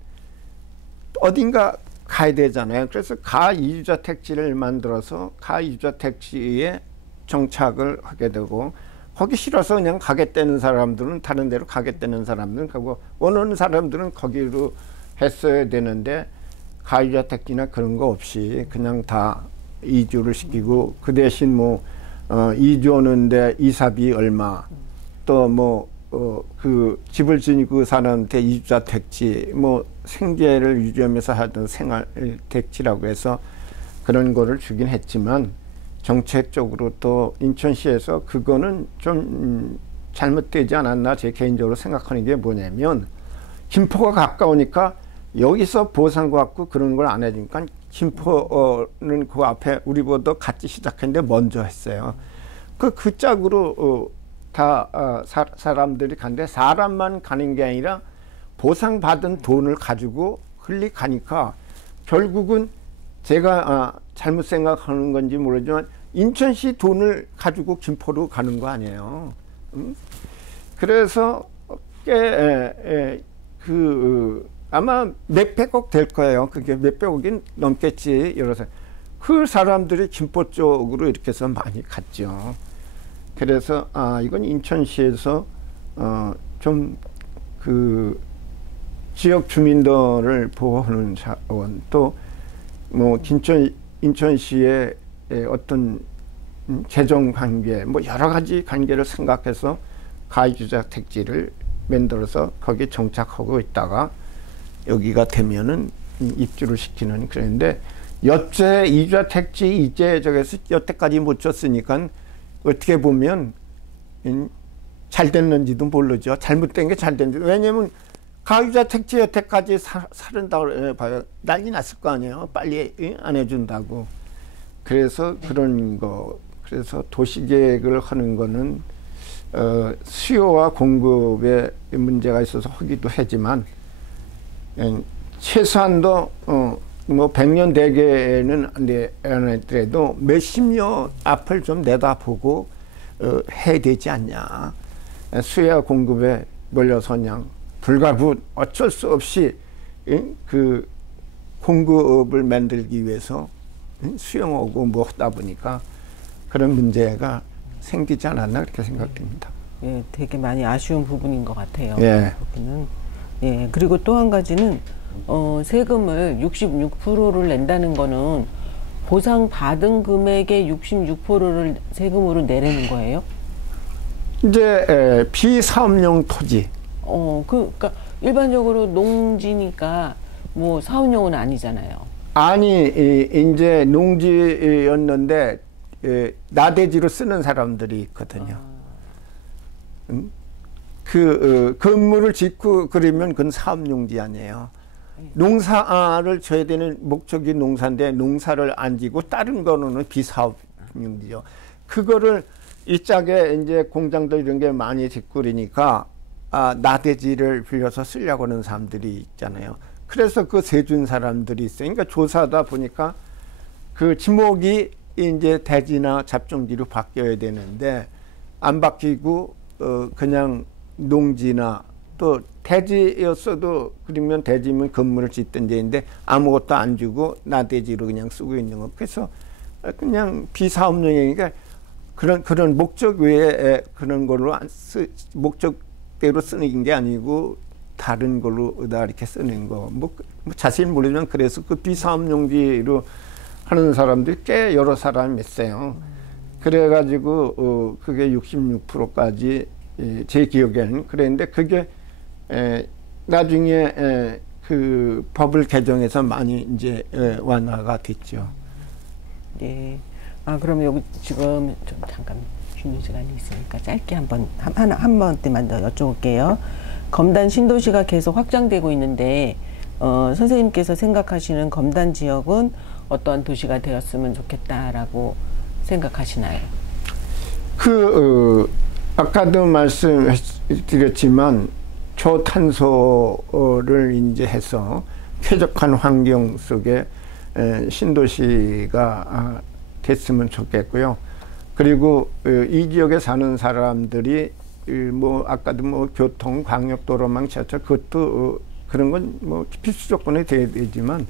어딘가 가야 되잖아요. 그래서 가이주자 택지를 만들어서 가이주자 택지에 정착을 하게 되고 거기 싫어서 그냥 가겠다는 사람들은 다른 데로 가겠다는 사람들은 가고 원하는 사람들은 거기로 했어야 되는데 가이주자 택지나 그런 거 없이 그냥 다 이주를 시키고 그 대신 이주 오는데 이사비 얼마 또 그 집을 지니고 사는데 이주자 택지 생계를 유지하면서 하던 생활 택지라고 해서 그런 거를 주긴 했지만 정책적으로 또 인천시에서 그거는 좀 잘못되지 않았나 제 개인적으로 생각하는 게 뭐냐면 김포가 가까우니까 여기서 보상받고 그런 걸 안 해주니까 김포는 그 앞에 우리보다 같이 시작했는데 먼저 했어요. 그 짝으로 다 사람들이 간데 사람만 가는 게 아니라 보상받은 돈을 가지고 흘리 가니까 결국은 제가 잘못 생각하는 건지 모르지만 인천시 돈을 가지고 김포로 가는 거 아니에요. 그래서 아마 몇백억 될 거예요. 그게 몇백억이 넘겠지. 여러서 그 사람들이 김포 쪽으로 이렇게 해서 많이 갔죠. 그래서 이건 인천시에서 좀 그 지역 주민들을 보호하는 자원 또 인천시의 어떤 재정 관계 여러 가지 관계를 생각해서 가이주자 택지를 만들어서 거기 정착하고 있다가 여기가 되면은 입주를 시키는 그런데 여태 이주자 택지 이제 저기서 여태까지 못 줬으니까 어떻게 보면 잘 됐는지도 모르죠. 잘못된 게 잘 됐는지. 왜냐면 가이주자 택지 여태까지 사른다고 봐요. 난리 났을 거 아니에요. 빨리 안 해준다고. 그래서 그런 거. 그래서 도시계획을 하는 거는 수요와 공급에 문제가 있어서 하기도 하지만 최소한도 100년 대계는 안 하더라도 몇십 년 앞을 좀 내다보고 해야 되지 않냐. 수요와 공급에 몰려서 그냥 불가분 어쩔 수 없이 그 공급을 만들기 위해서 수용하고 하다 보니까 그런 문제가 생기지 않았나 그렇게 생각됩니다. 예, 되게 많이 아쉬운 부분인 것 같아요. 예. 부분은. 예, 그리고 또 한 가지는 세금을 66%를 낸다는 거는 보상 받은 금액의 66%를 세금으로 내려는 거예요? 이제 비사업용 토지. 그러니까 일반적으로 농지니까 뭐 사업용은 아니잖아요. 아니, 이제 농지였는데 나대지로 쓰는 사람들이 있거든요. 그 건물을 짓고 그러면 그건 사업용지 아니에요. 농사를 줘야 되는 목적이 농사인데 농사를 안 지고 다른 거는 비사업용지죠. 그거를 이 짝에 이제 공장도 이런 게 많이 짓고 그러니까 나대지를 빌려서 쓰려고 하는 사람들이 있잖아요. 그래서 그 세준 사람들이 있어요. 그러니까 조사하다 보니까 그 지목이 이제 대지나 잡종지로 바뀌어야 되는데 안 바뀌고 그냥 농지나 또 대지였어도 그러면 대지면 건물을 짓던 데인데 아무것도 안 주고 나대지로 그냥 쓰고 있는 거. 그래서 그냥 비사업용이니까 그런 목적 외에 그런 걸로 목적대로 쓰는 게 아니고 다른 걸로 다 이렇게 쓰는 거. 뭐 자세히 모르지만 그래서 그 비사업용지로 하는 사람들이 꽤 여러 사람이 있어요. 그래가지고 그게 66%까지 제 기억에는 그랬는데 그게 나중에 그 법을 개정해서 많이 이제 완화가 됐죠. 네. 그럼 여기 지금 좀 잠깐 쉬는 시간이 있으니까 짧게 한 번만 더 여쭤볼게요. 검단 신도시가 계속 확장되고 있는데 선생님께서 생각하시는 검단 지역은 어떠한 도시가 되었으면 좋겠다라고 생각하시나요? 아까도 말씀드렸지만 초탄소를 이제 해서 쾌적한 환경 속에 신도시가 됐으면 좋겠고요. 그리고 이 지역에 사는 사람들이 뭐 아까도 뭐 교통, 광역도로망, 지하철 그것도 그런 건 뭐 필수 조건이 돼야 되지만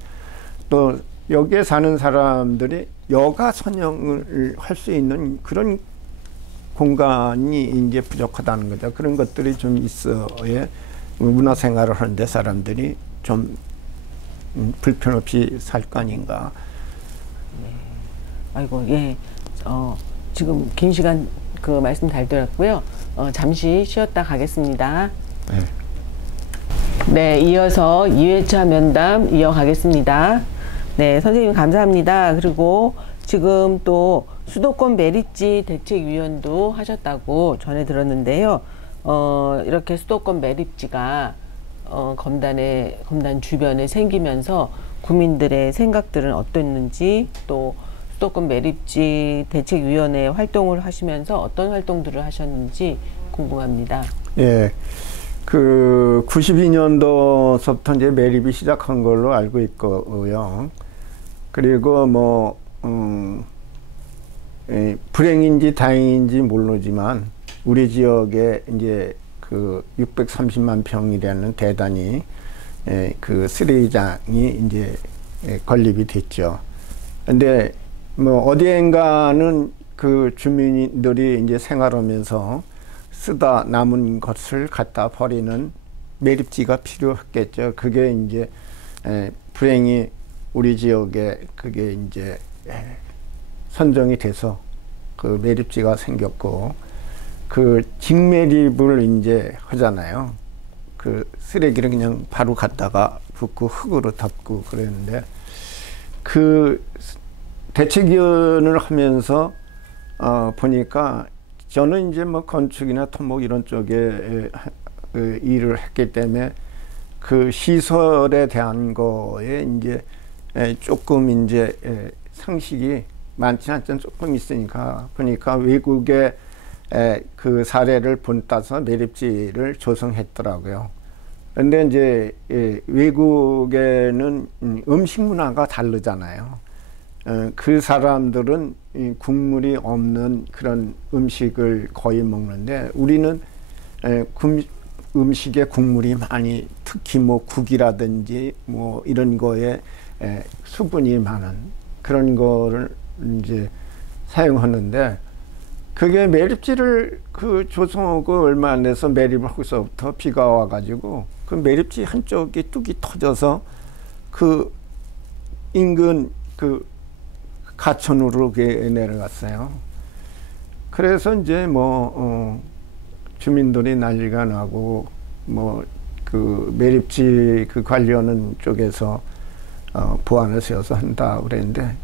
또 여기에 사는 사람들이 여가 선영을 할 수 있는 그런 공간이 이제 부족하다는 거죠. 그런 것들이 좀 있어야 문화생활을 하는데 사람들이 좀 불편 없이 살 거 아닌가. 네. 아이고, 예. 지금 긴 시간 그 말씀 잘 들었고요. 잠시 쉬었다 가겠습니다. 네. 네, 이어서 2회차 면담 이어가겠습니다. 네, 선생님 감사합니다. 그리고 지금 또 수도권 매립지 대책위원도 하셨다고 전해 들었는데요. 이렇게 수도권 매립지가 검단 주변에 생기면서 국민들의 생각들은 어땠는지, 또 수도권 매립지 대책위원회 활동을 하시면서 어떤 활동들을 하셨는지 궁금합니다. 예. 그 92년도서부터 이제 매립이 시작한 걸로 알고 있고요. 그리고 뭐 불행인지 다행인지 모르지만 우리 지역에 이제 그 630만 평이라는 대단히 그 쓰레기장이 이제 건립이 됐죠. 근데 뭐 어디엔가는 그 주민들이 이제 생활하면서 쓰다 남은 것을 갖다 버리는 매립지가 필요했겠죠. 그게 이제 불행히 우리 지역에 그게 이제 선정이 돼서 그 매립지가 생겼고, 그 직매립을 이제 하잖아요. 그 쓰레기를 그냥 바로 갖다가 붓고 흙으로 덮고 그랬는데, 그 대책위원을 하면서 보니까 저는 이제 뭐 건축이나 토목 이런 쪽에 일을 했기 때문에 그 시설에 대한 거에 이제 조금 이제 상식이 많지 않지만 조금 있으니까, 그러니까 외국의 그 사례를 본따서 매립지를 조성했더라고요. 근데 이제 외국에는 음식 문화가 다르잖아요. 그 사람들은 국물이 없는 그런 음식을 거의 먹는데, 우리는 음식에 국물이 많이, 특히 뭐 국이라든지 뭐 이런 거에 수분이 많은 그런 거를 이제 사용하는데, 그게 매립지를 그 조성하고 얼마 안 돼서 매립을 하고서부터 비가 와가지고 그 매립지 한쪽이 뚝이 터져서 그 인근 그 가천으로 내려갔어요. 그래서 이제 주민들이 난리가 나고 그 매립지 그 관리하는 쪽에서 보안을 세워서 한다 그랬는데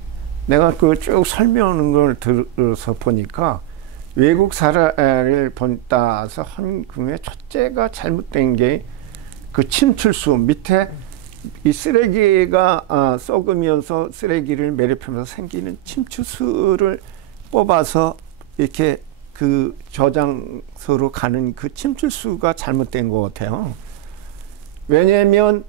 내가 그 쭉 설명하는 걸 들어서 보니까 외국 사례를 따서 한 중에 첫째가 잘못된 게 그 침출수 밑에 이 쓰레기가 썩으면서 쓰레기를 매립하면서 생기는 침출수를 뽑아서 이렇게 그 저장소로 가는 그 침출수가 잘못된 것 같아요. 왜냐하면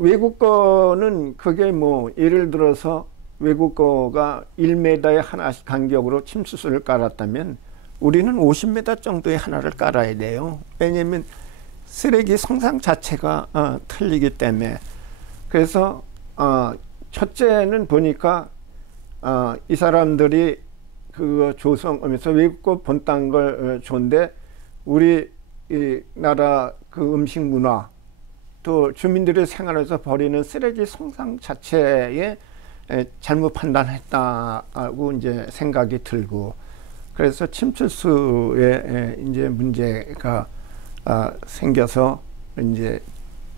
외국 거는 그게 예를 들어서 외국 거가 1m에 하나씩 간격으로 침수수를 깔았다면 우리는 50m 정도의 하나를 깔아야 돼요. 왜냐하면 쓰레기 성상 자체가 틀리기 때문에. 그래서 첫째는 보니까 이 사람들이 그거 조성하면서 외국 거 본딴 걸 좋은데 우리 이 나라 그 음식 문화 또 주민들의 생활에서 버리는 쓰레기 성상 자체에 잘못 판단했다고 이제 생각이 들고 그래서 침출수에 이제 문제가 생겨서 이제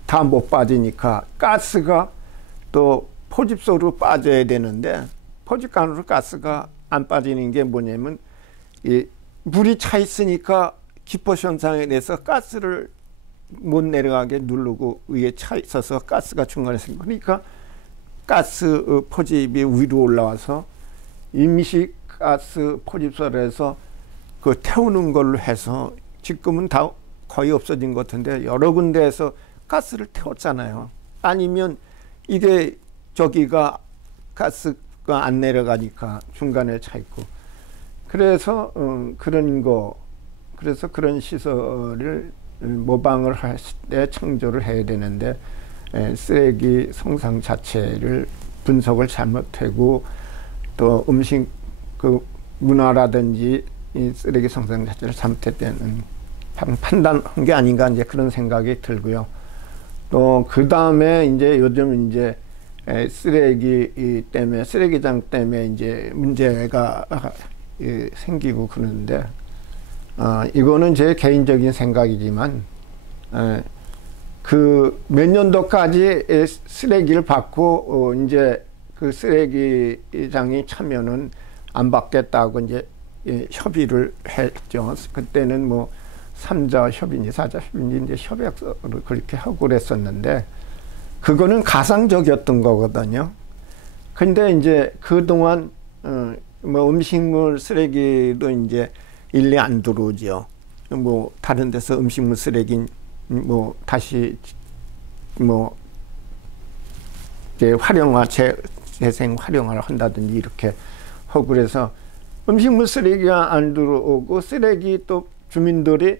다 못 빠지니까 가스가 또 포집소로 빠져야 되는데 포집관으로 가스가 안 빠지는 게 뭐냐면 이 물이 차 있으니까 기포 현상에 대해서 가스를 못 내려가게 누르고 위에 차 있어서 가스가 중간에 생기니까 가스 포집이 위로 올라와서 임시 가스 포집소에서 그 태우는 걸로 해서 지금은 다 거의 없어진 것 같은데 여러 군데에서 가스를 태웠잖아요. 아니면 이게 저기가 가스가 안 내려가니까 중간에 차 있고 그래서 그래서 그런 시설을 모방을 할 때 청조를 해야 되는데 쓰레기 성상 자체를 분석을 잘못하고 또 음식 그 문화라든지 이 쓰레기 성상 자체를 잘못했다는 판단한 게 아닌가 이제 그런 생각이 들고요. 또 그 다음에 이제 요즘 이제 쓰레기 때문에 쓰레기장 때문에 이제 문제가 생기고 그러는데 이거는 제 개인적인 생각이지만 그 몇 년도까지 쓰레기를 받고 이제 그 쓰레기장이 차면은 안 받겠다고 이제 협의를 했죠. 그때는 뭐 3자 협의니 4자 협의니 이제 협약서를 그렇게 하고 그랬었는데 그거는 가상적이었던 거거든요. 근데 이제 그동안 뭐 음식물 쓰레기도 이제 일리 안 들어오죠. 뭐 다른 데서 음식물 쓰레기 뭐 다시 뭐 이제 재생 활용을 한다든지 이렇게 하고 그래서 음식물 쓰레기가 안 들어오고 쓰레기 또 주민들이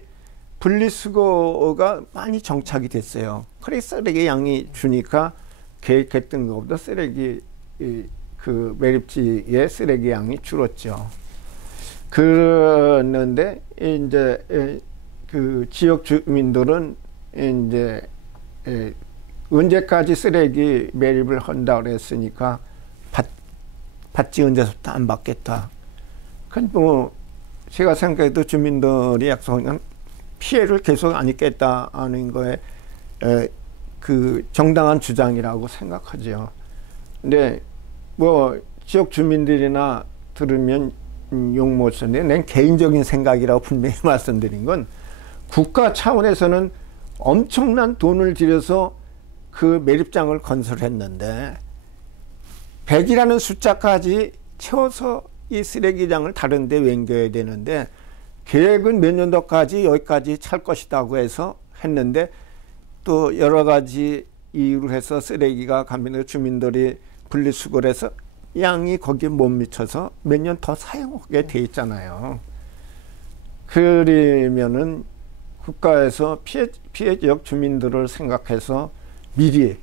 분리수거가 많이 정착이 됐어요. 그래서 쓰레기 양이 주니까 계획했던 것보다 쓰레기 그 매립지의 쓰레기 양이 줄었죠. 그런데 이제 그 지역 주민들은 이제 언제까지 쓰레기 매립을 한다 그랬으니까 받지 언제부터 안 받겠다. 그 뭐 제가 생각해도 주민들이 약속한 피해를 계속 안 입겠다는 거에 그 정당한 주장이라고 생각하죠. 근데 뭐 지역 주민들이나 들으면 욕 못 쓰는데 난 개인적인 생각이라고 분명히 말씀드린 건 국가 차원에서는 엄청난 돈을 들여서 그 매립장을 건설했는데 100이라는 숫자까지 채워서 이 쓰레기장을 다른 데 옮겨야 되는데 계획은 몇 년도까지 여기까지 찰 것이라고 해서 했는데 또 여러 가지 이유로 해서 쓰레기가 가면 주민들이 분리수거를 해서 양이 거기에 못 미쳐서 몇 년 더 사용하게 돼 있잖아요. 그러면은 국가에서 피해 지역 주민들을 생각해서 미리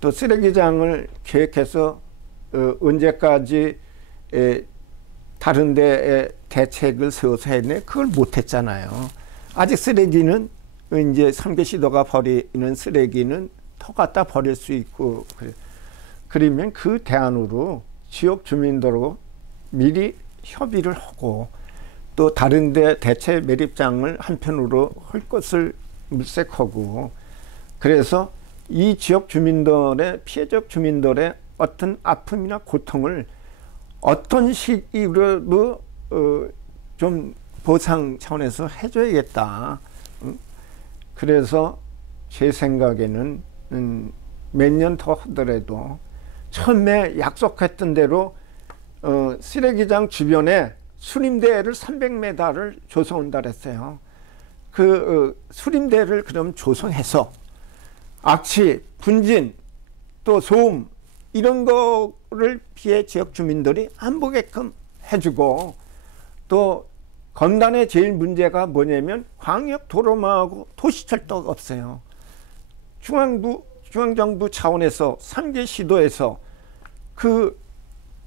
또 쓰레기장을 계획해서 언제까지 다른 데에 대책을 세워서 했네. 그걸 못했잖아요. 아직 쓰레기는 이제 삼계시도가 버리는 쓰레기는 터 갖다 버릴 수 있고 그러면 그 대안으로 지역 주민들하고 미리 협의를 하고 또 다른 데 대체 매립장을 한편으로 할 것을 물색하고 그래서 이 지역 주민들의 피해적 주민들의 어떤 아픔이나 고통을 어떤 식으로 좀 보상 차원에서 해줘야겠다. 그래서 제 생각에는 몇 년 더 하더라도 처음에 약속했던 대로 쓰레기장 주변에 수림대를 300m를 조성한다 그랬어요. 그 수림대를 그럼 조성해서 악취, 분진, 또 소음 이런 거를 피해 지역 주민들이 안 보게끔 해주고 또 건단의 제일 문제가 뭐냐면 광역도로망하고 도시철도가 없어요. 중앙정부 차원에서 3개 시도에서 그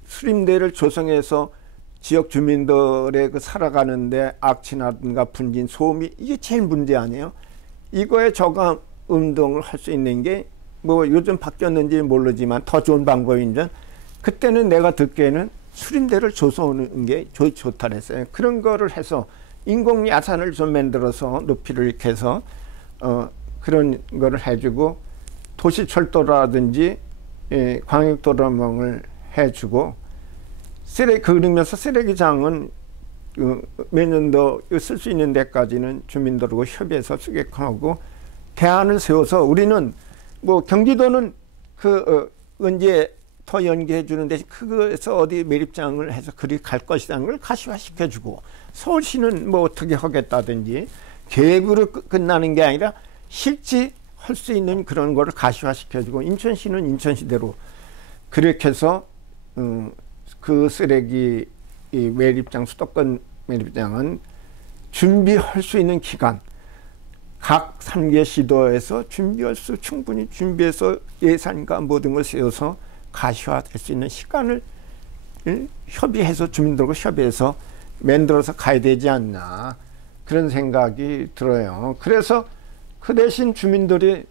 수림대를 조성해서 지역 주민들의 그 살아가는데 악취라든가 분진, 소음이 이게 제일 문제 아니에요? 이거에 저감 운동을 할 수 있는 게 뭐 요즘 바뀌었는지 모르지만 더 좋은 방법인데 그때는 내가 듣기에는 수림대를 조성하는 게 좋다 그랬어요. 그런 거를 해서 인공 야산을 좀 만들어서 높이를 이렇게 해서 그런 거를 해주고 도시철도라든지 광역도로망을 해주고 그러면서 쓰레기장은 매년 더 쓸 수 있는 데까지는 주민들하고 협의해서 쓰게끔 하고 대안을 세워서 우리는 뭐 경기도는 언제 더 연계해 주는데 그거에서 어디 매립장을 해서 그리 갈 것이라는 걸 가시화시켜 주고 서울시는 뭐 어떻게 하겠다든지 계획으로 끝나는 게 아니라 실제 할 수 있는 그런 거를 가시화시켜 주고 인천시는 인천시대로 그렇게 해서 그 쓰레기 매립장 수도권 매립장은 준비할 수 있는 기간 각 3개 시도에서 충분히 준비해서 예산과 모든 걸 세워서 가시화될 수 있는 시간을 협의해서 주민들과 협의해서 만들어서 가야 되지 않나 그런 생각이 들어요. 그래서 그 대신 주민들이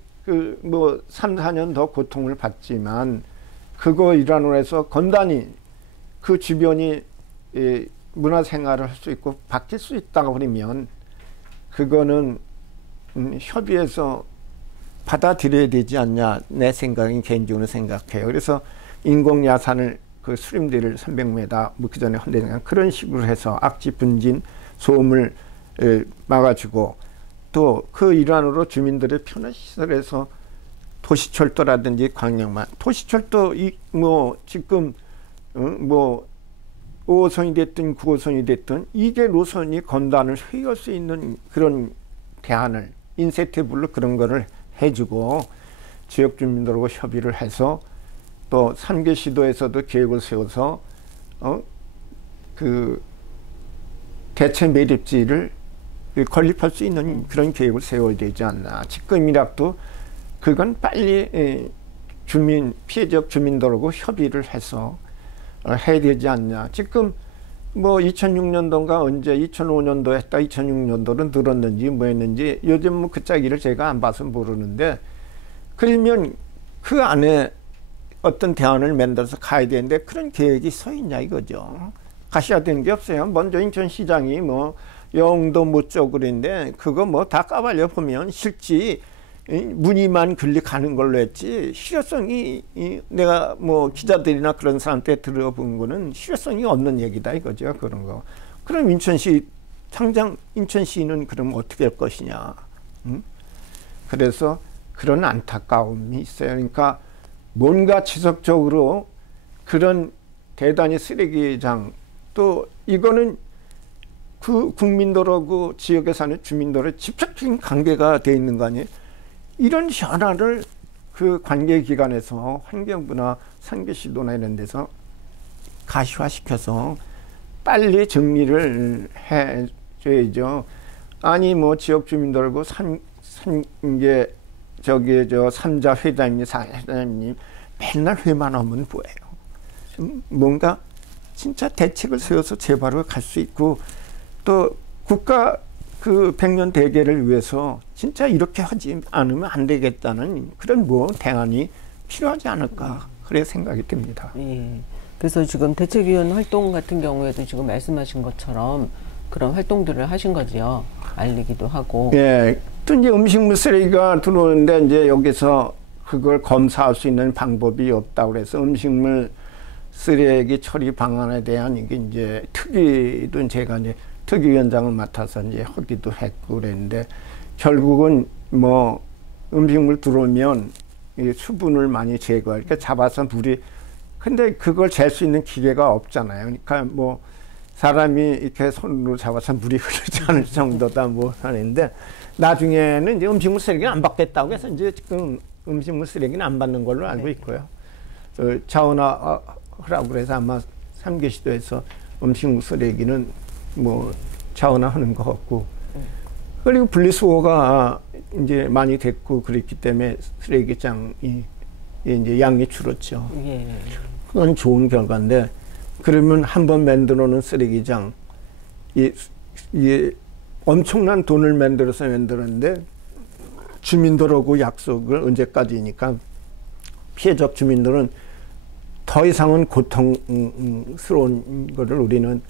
뭐 3, 4년 더 고통을 받지만 그거 일환으로 해서 건단이 그 주변이 문화생활을 할 수 있고 바뀔 수 있다고 그러면 그거는 협의해서 받아들여야 되지 않냐 내 생각인 개인적으로 생각해요. 그래서 인공야산을 그 수림대를 300m 묻기 전에 한다든가 그런 식으로 해서 악취 분진 소음을 막아주고 또 그 일환으로 주민들의 편의시설에서 도시철도라든지 광역만 도시철도 뭐 지금 뭐 5호선이 됐든 9호선이 됐든 이게 노선이 건단을 회유할 수 있는 그런 대안을 인센티브로 그런 거를 해주고 지역 주민들하고 협의를 해서 또 3개 시도에서도 계획을 세워서 그 대체 매립지를 건립할 수 있는 그런 계획을 세워야 되지 않나. 지금이라도 그건 빨리 피해적 주민들하고 협의를 해서 해야 되지 않냐. 지금 뭐 2006년도인가 언제 2005년도 했다 2006년도는 늘었는지 뭐 했는지 요즘 뭐 그 짜기를 제가 안 봐서 모르는데 그러면 그 안에 어떤 대안을 만들어서 가야 되는데 그런 계획이 서 있냐 이거죠. 가셔야 되는 게 없어요. 먼저 인천시장이 뭐 영도 뭐 쪽으로인데 그거 뭐 다 까발려 보면 실제 문의만 클릭하는 걸로 했지 실효성이 내가 뭐 기자들이나 그런 사람한테 들어본 거는 실효성이 없는 얘기다 이거죠. 그런 거. 그럼 인천시 당장 인천시는 그럼 어떻게 할 것이냐. 그래서 그런 안타까움이 있어요. 그러니까 뭔가 지속적으로 그런 대단히 쓰레기장 또 이거는 그 국민들하고 지역에 사는 주민들의 직접적인 관계가 돼 있는 거 아니에요. 이런 현안을 그 관계기관에서 환경부나 상계시도나 이런 데서 가시화시켜서 빨리 정리를 해줘야죠. 아니 뭐 지역 주민들하고 삼계 삼자 회장님, 사회장님 맨날 회만 하면 뭐예요? 뭔가 진짜 대책을 세워서 재발을 갈 수 있고 또 국가 그 100년 대계를 위해서 진짜 이렇게 하지 않으면 안 되겠다는 그런 뭐 대안이 필요하지 않을까 그래 생각이 듭니다. 예. 그래서 지금 대책위원 활동 같은 경우에도 지금 말씀하신 것처럼 그런 활동들을 하신 거지요. 알리기도 하고. 예. 또 이제 음식물 쓰레기가 들어오는데 이제 여기서 그걸 검사할 수 있는 방법이 없다고 그래서 음식물 쓰레기 처리 방안에 대한 이게 이제 특위도 제가 이제 특위위원장을 맡아서 이제 하기도 했고 그랬는데 결국은 뭐 음식물 들어오면 이 수분을 많이 제거할 때 잡아서 물이 근데 그걸 잴 수 있는 기계가 없잖아요. 그러니까 뭐 사람이 이렇게 손으로 잡아서 물이 흐르지 않을 정도다 뭐 하는데 나중에는 이제 음식물 쓰레기는 안 받겠다고 해서 이제 지금 음식물 쓰레기는 안 받는 걸로 알고 있고요. 자원화하라고 그래서 아마 3개 시도에서 음식물 쓰레기는 뭐 자원화하는 것 같고 그리고 분리수거가 이제 많이 됐고 그랬기 때문에 쓰레기장이 이제 양이 줄었죠. 예. 그건 좋은 결과인데 그러면 한번 만들어놓은 쓰레기장 이 엄청난 돈을 만들었는데 주민들하고 약속을 언제까지니까 피해적 주민들은 더 이상은 고통스러운 거를 우리는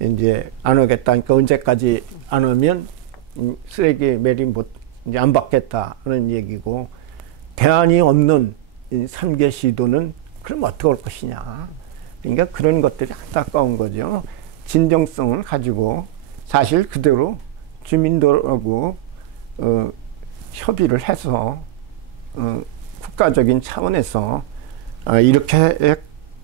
이제 안 하겠다니까 언제까지 안 하면 쓰레기 매립 이제 안 받겠다는 얘기고 대안이 없는 3개 시도는 그럼 어떻게 할 것이냐. 그러니까 그런 것들이 안타까운 거죠. 진정성을 가지고 사실 그대로 주민들하고 협의를 해서 국가적인 차원에서 이렇게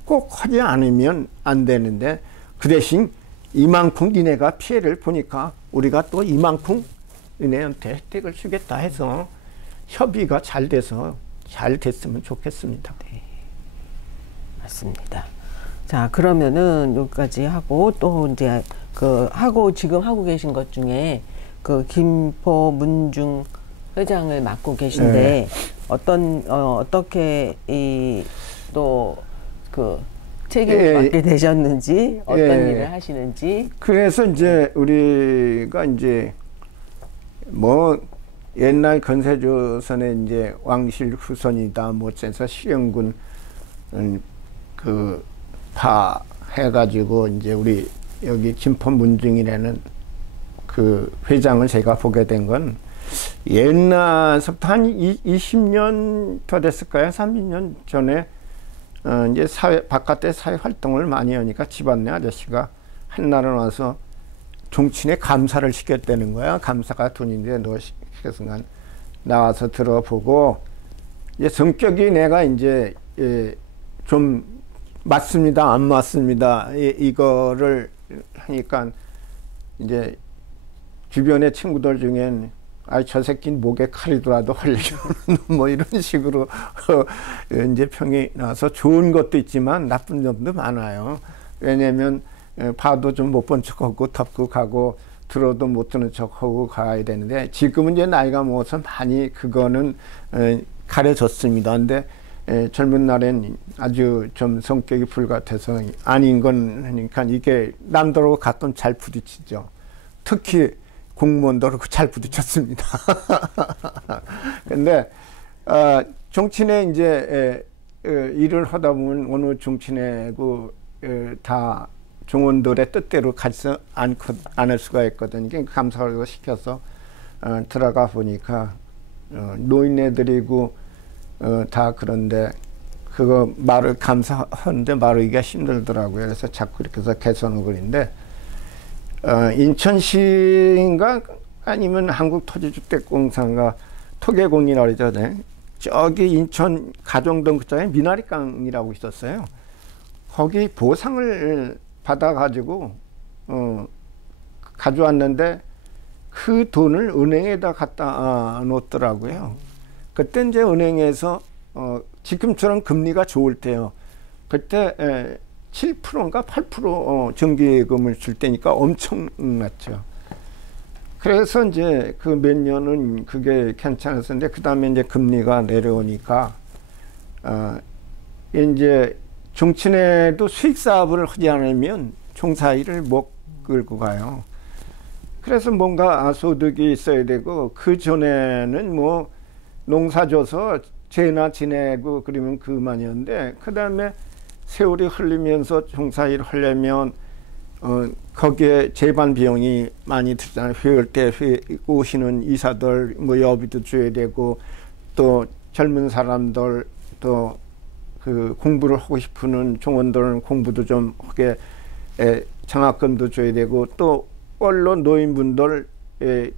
꼭 하지 않으면 안 되는데 그 대신 이만큼 니네가 피해를 보니까 우리가 또 이만큼 니네한테 혜택을 주겠다 해서 협의가 잘 돼서 잘 됐으면 좋겠습니다. 네. 맞습니다. 자, 그러면은 여기까지 하고 또 이제 지금 하고 계신 것 중에 그 김포 문중 회장을 맡고 계신데 네. 어떻게 또 그 책임을 맡게 되셨는지 어떤 일을 하시는지. 그래서 이제 우리가 이제 뭐 옛날 건세조선의 이제 왕실 후손이다 뭐 해서 실영군 그 파 해가지고 이제 우리 여기 김포 문중이라는 그 회장을 제가 보게 된 건 옛날부터 한 20년 더 됐을까요? 30년 전에 이제 바깥에 사회 활동을 많이 하니까 집안내 아저씨가 한날은 와서 종친에 감사를 시켰다는 거야. 감사가 돈인데 너 시켰으면 나와서 들어보고 이제 성격이 내가 이제 좀 맞습니다, 안 맞습니다. 이거를 하니까 이제 주변의 친구들 중엔 저 새끼는 목에 칼이더라도 하려고는 뭐 이런 식으로 이제 평이 나와서 좋은 것도 있지만 나쁜 점도 많아요. 왜냐면 봐도 좀 못 본 척하고 덮고 가고 들어도 못 듣는 척하고 가야 되는데 지금은 이제 나이가 먹어서 많이 그거는 가려졌습니다. 근데 젊은 날엔 아주 좀 성격이 불같아서 아닌 건 하니까 이게 남들하고 가끔 잘 부딪히죠. 특히 공무원들하고 잘 부딪혔습니다. 근데 정치내 이제 일을 하다 보면 어느 정치내고 다 종원들의 뜻대로 가지 않을 수가 있거든요. 감사를 시켜서 들어가 보니까 노인네들이고 다 그런데 그거 말을 감사하는데 말하기가 힘들더라고요. 그래서 자꾸 이렇게 해서 개선을 그리는데 인천시인가 아니면 한국토지주택공사인가 토계공이라고 그러잖아요. 저기 인천 가정동 그쪽에 미나리강이라고 있었어요. 거기 보상을 받아가지고 가져왔는데 그 돈을 은행에다 갖다 놓더라고요. 그때 이제 은행에서 지금처럼 금리가 좋을 때요. 그때 7%인가 8% 정기예금을 줄 때니까 엄청났죠. 그래서 이제 그 몇 년은 그게 괜찮았었는데 그 다음에 이제 금리가 내려오니까 이제 종친회도 수익 사업을 하지 않으면 종사일을 못 끌고 가요. 그래서 뭔가 소득이 있어야 되고, 그 전에는 뭐 농사져서 죄나 지내고 그러면 그만이었는데, 그 다음에 세월이 흘리면서 종사일을 하려면 거기에 재반 비용이 많이 들잖아요. 회의 때 오시는 이사들 뭐 여비도 줘야 되고, 또 젊은 사람들, 또 그 공부를 하고 싶은 종원들은 공부도 좀 하게 장학금도 줘야 되고, 또 언론 노인분들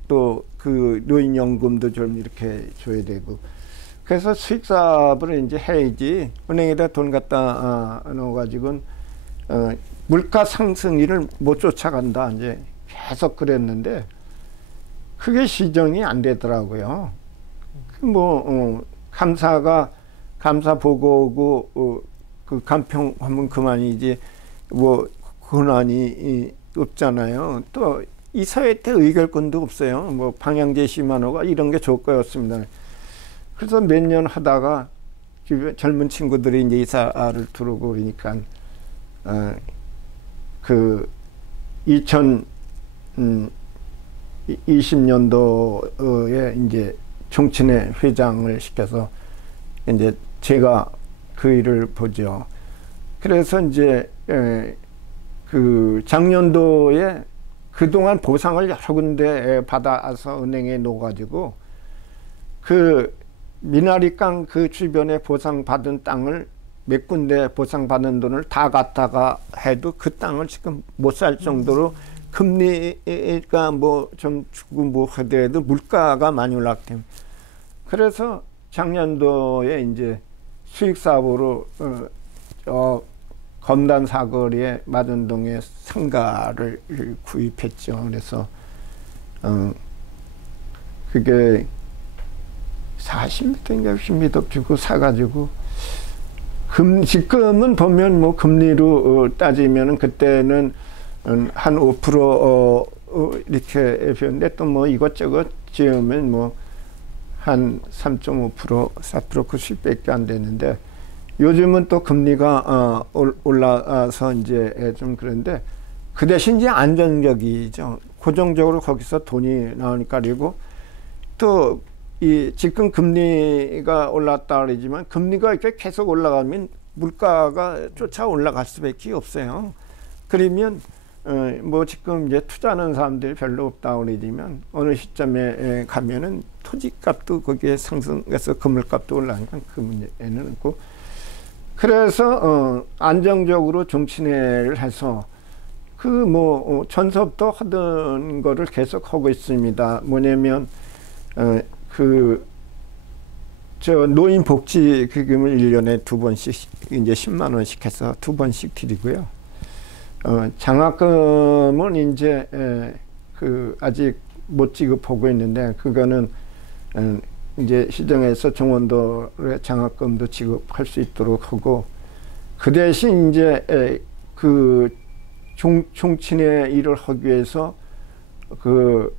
또 그 노인연금도 좀 이렇게 줘야 되고, 그래서 수익사업을 이제 해야지 은행에다 돈 갖다 넣어가지고는 물가 상승률을 못 쫓아간다 이제 계속 그랬는데, 그게 시정이 안 되더라고요. 감사 보고 오고 그 간평하면 그만이지 뭐 권한이 없잖아요. 또 이 사회 때 의결권도 없어요. 뭐 방향 제시만 하고 이런 게 좋을 거였습니다. 그래서 몇 년 하다가 젊은 친구들이 이제 이사를 들어오고 그러니까 그 2020년도에 이제 종친회 회장을 시켜서 이제 제가 그 일을 보죠. 그래서 이제 그 작년도에 그동안 보상을 여러 군데 받아서 은행에 놓아가지고, 그 미나리강 그 주변에 보상받은 땅을 몇 군데 보상받은 돈을 다 갖다가 해도 그 땅을 지금 못 살 정도로 금리가 뭐 좀 주고 뭐 하더라도 물가가 많이 올랐기. 그래서 작년도에 이제 수익사업으로 검단 사거리에 마전동에 상가를 구입했죠. 그래서 그게 40m인가 60m 주고 사가지고, 지금은 보면 뭐 금리로 따지면은 그때는 한 5% 이렇게 배웠는데, 또 뭐 이것저것 지으면 뭐 한 3.5%, 4% 그 수익밖에 안 되는데, 요즘은 또 금리가 올라서 이제 좀 그런데, 그 대신 이제 안정적이죠. 고정적으로 거기서 돈이 나오니까. 그리고 또 이 지금 금리가 올랐다 그러지만, 금리가 이렇게 계속 올라가면 물가가 쫓아 올라갈 수밖에 없어요. 그러면 뭐 지금 이제 투자하는 사람들이 별로 없다 그러지만, 어느 시점에 가면은 토지값도 거기에 상승해서 건물값도 올라가니까 그 문제는 없고, 그래서 안정적으로 종친회를 해서 그 뭐 전서부터 하던 거를 계속 하고 있습니다. 뭐냐면 저 노인복지기금을 1년에 2번씩 이제 10만 원씩 해서 2번씩 드리고요. 장학금은 이제 그 아직 못 지급하고 있는데, 그거는 이제 시정에서 종원들의 장학금도 지급할 수 있도록 하고, 그 대신 이제 그 종친회 일을 하기 위해서 그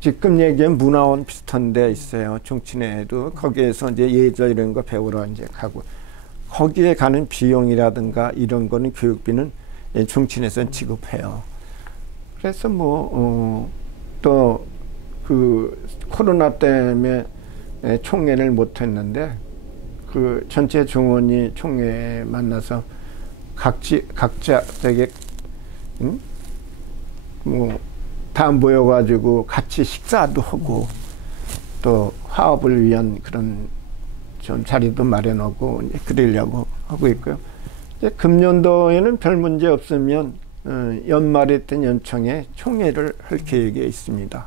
지금 얘기한 문화원 비슷한 데 있어요. 종친회도 거기에서 이제 예절 이런 거 배우러 이제 가고, 거기에 가는 비용이라든가 이런 거는 교육비는 종친회에서 지급해요. 그래서 뭐 또 그 코로나 때문에 총회를 못 했는데, 그 전체 종원이 총회 만나서 각자 되게 뭐 다 모여가지고 같이 식사도 하고, 또 화합을 위한 그런 좀 자리도 마련하고 그러려고 하고 있고요. 이제 금년도에는 별 문제 없으면 연말에 된 연청에 총회를 할 계획에 있습니다.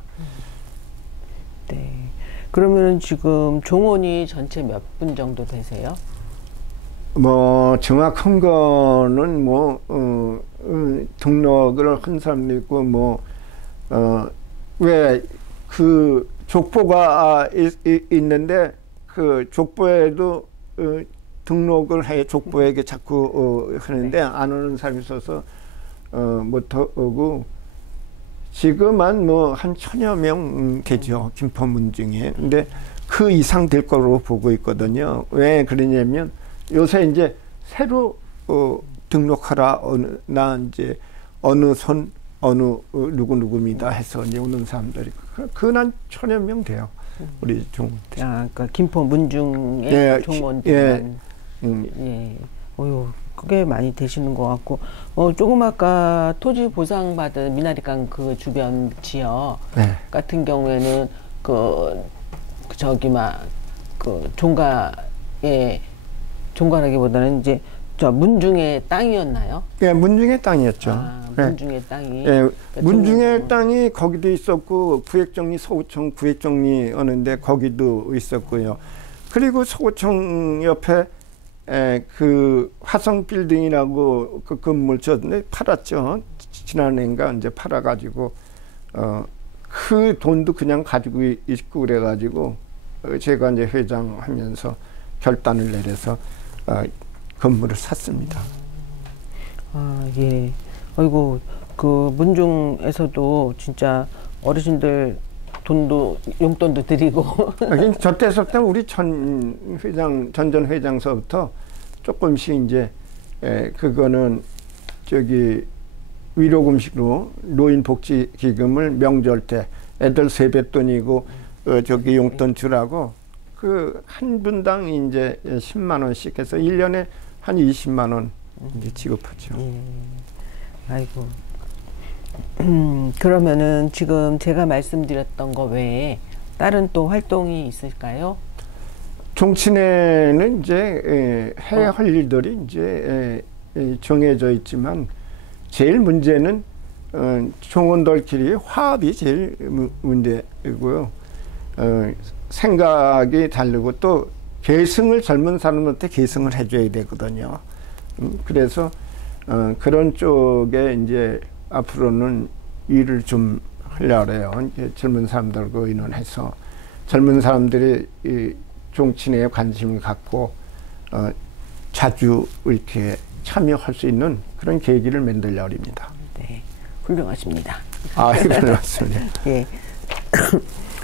네. 그러면 지금 종원이 전체 몇 분 정도 되세요? 뭐 정확한 거는 뭐 등록을 한 사람도 있고, 뭐 왜 그 족보가 있는데, 그 족보에도 등록을 해, 족보에게 자꾸 하는데 안 오는 사람이 있어서 못 오고, 지금은 뭐 한 1000여 명 되죠, 김포문 중에. 근데 그 이상 될 거로 보고 있거든요. 왜 그러냐면 요새 이제 새로 등록하라. 나 이제 어느 손 어느 누구누구입니다 해서 이제 오는 사람들이 근한 1000여 명 돼요. 우리 종원들. 아, 그러니까 김포 문중의 예, 종원들만. 예. 어휴, 그게 많이 되시는 것 같고, 조금 아까 토지 보상받은 미나리강 그 주변 지역 네. 같은 경우에는 종가라기보다는 이제 저 문중의 땅이었나요? 예, 문중의 땅이었죠. 아, 문중의 땅이. 예, 문중의 땅이 거기도 있었고 구획정리 서구청 구획정리 하는데 거기도 있었고요. 그리고 서구청 옆에 그 화성빌딩이라고 그 건물 졌는데 팔았죠. 지난해인가 이제 팔아가지고 그 돈도 그냥 가지고 있고 그래가지고 제가 이제 회장하면서 결단을 내려서 건물을 샀습니다. 아, 예. 아이고, 그 문중에서도 진짜 어르신들 용돈도 드리고. 저 때서부터 우리 전 회장서부터 조금씩 이제, 그거는 위로금식으로 노인복지기금을 명절 때 애들 세뱃돈이고, 용돈 주라고 그 한 분당 이제 10만 원씩 해서 1년에 한 20만 원 이제 지급하죠. 아이고. 그러면은 지금 제가 말씀드렸던 거 외에 다른 또 활동이 있을까요? 종친회는 이제 해야 할 일들이 이제 정해져 있지만 제일 문제는 종원들끼리 화합이 제일 문제이고요. 생각이 다르고 또 계승을 젊은 사람한테 계승을 해줘야 되거든요. 그래서 그런 쪽에 이제 앞으로는 일을 좀 하려고 해요. 젊은 사람들과 의논해서 젊은 사람들이 이 종친회에 관심을 갖고 자주 이렇게 참여할 수 있는 그런 계기를 만들려고 합니다. 네, 훌륭하십니다. 아, 그렇습니다. 예.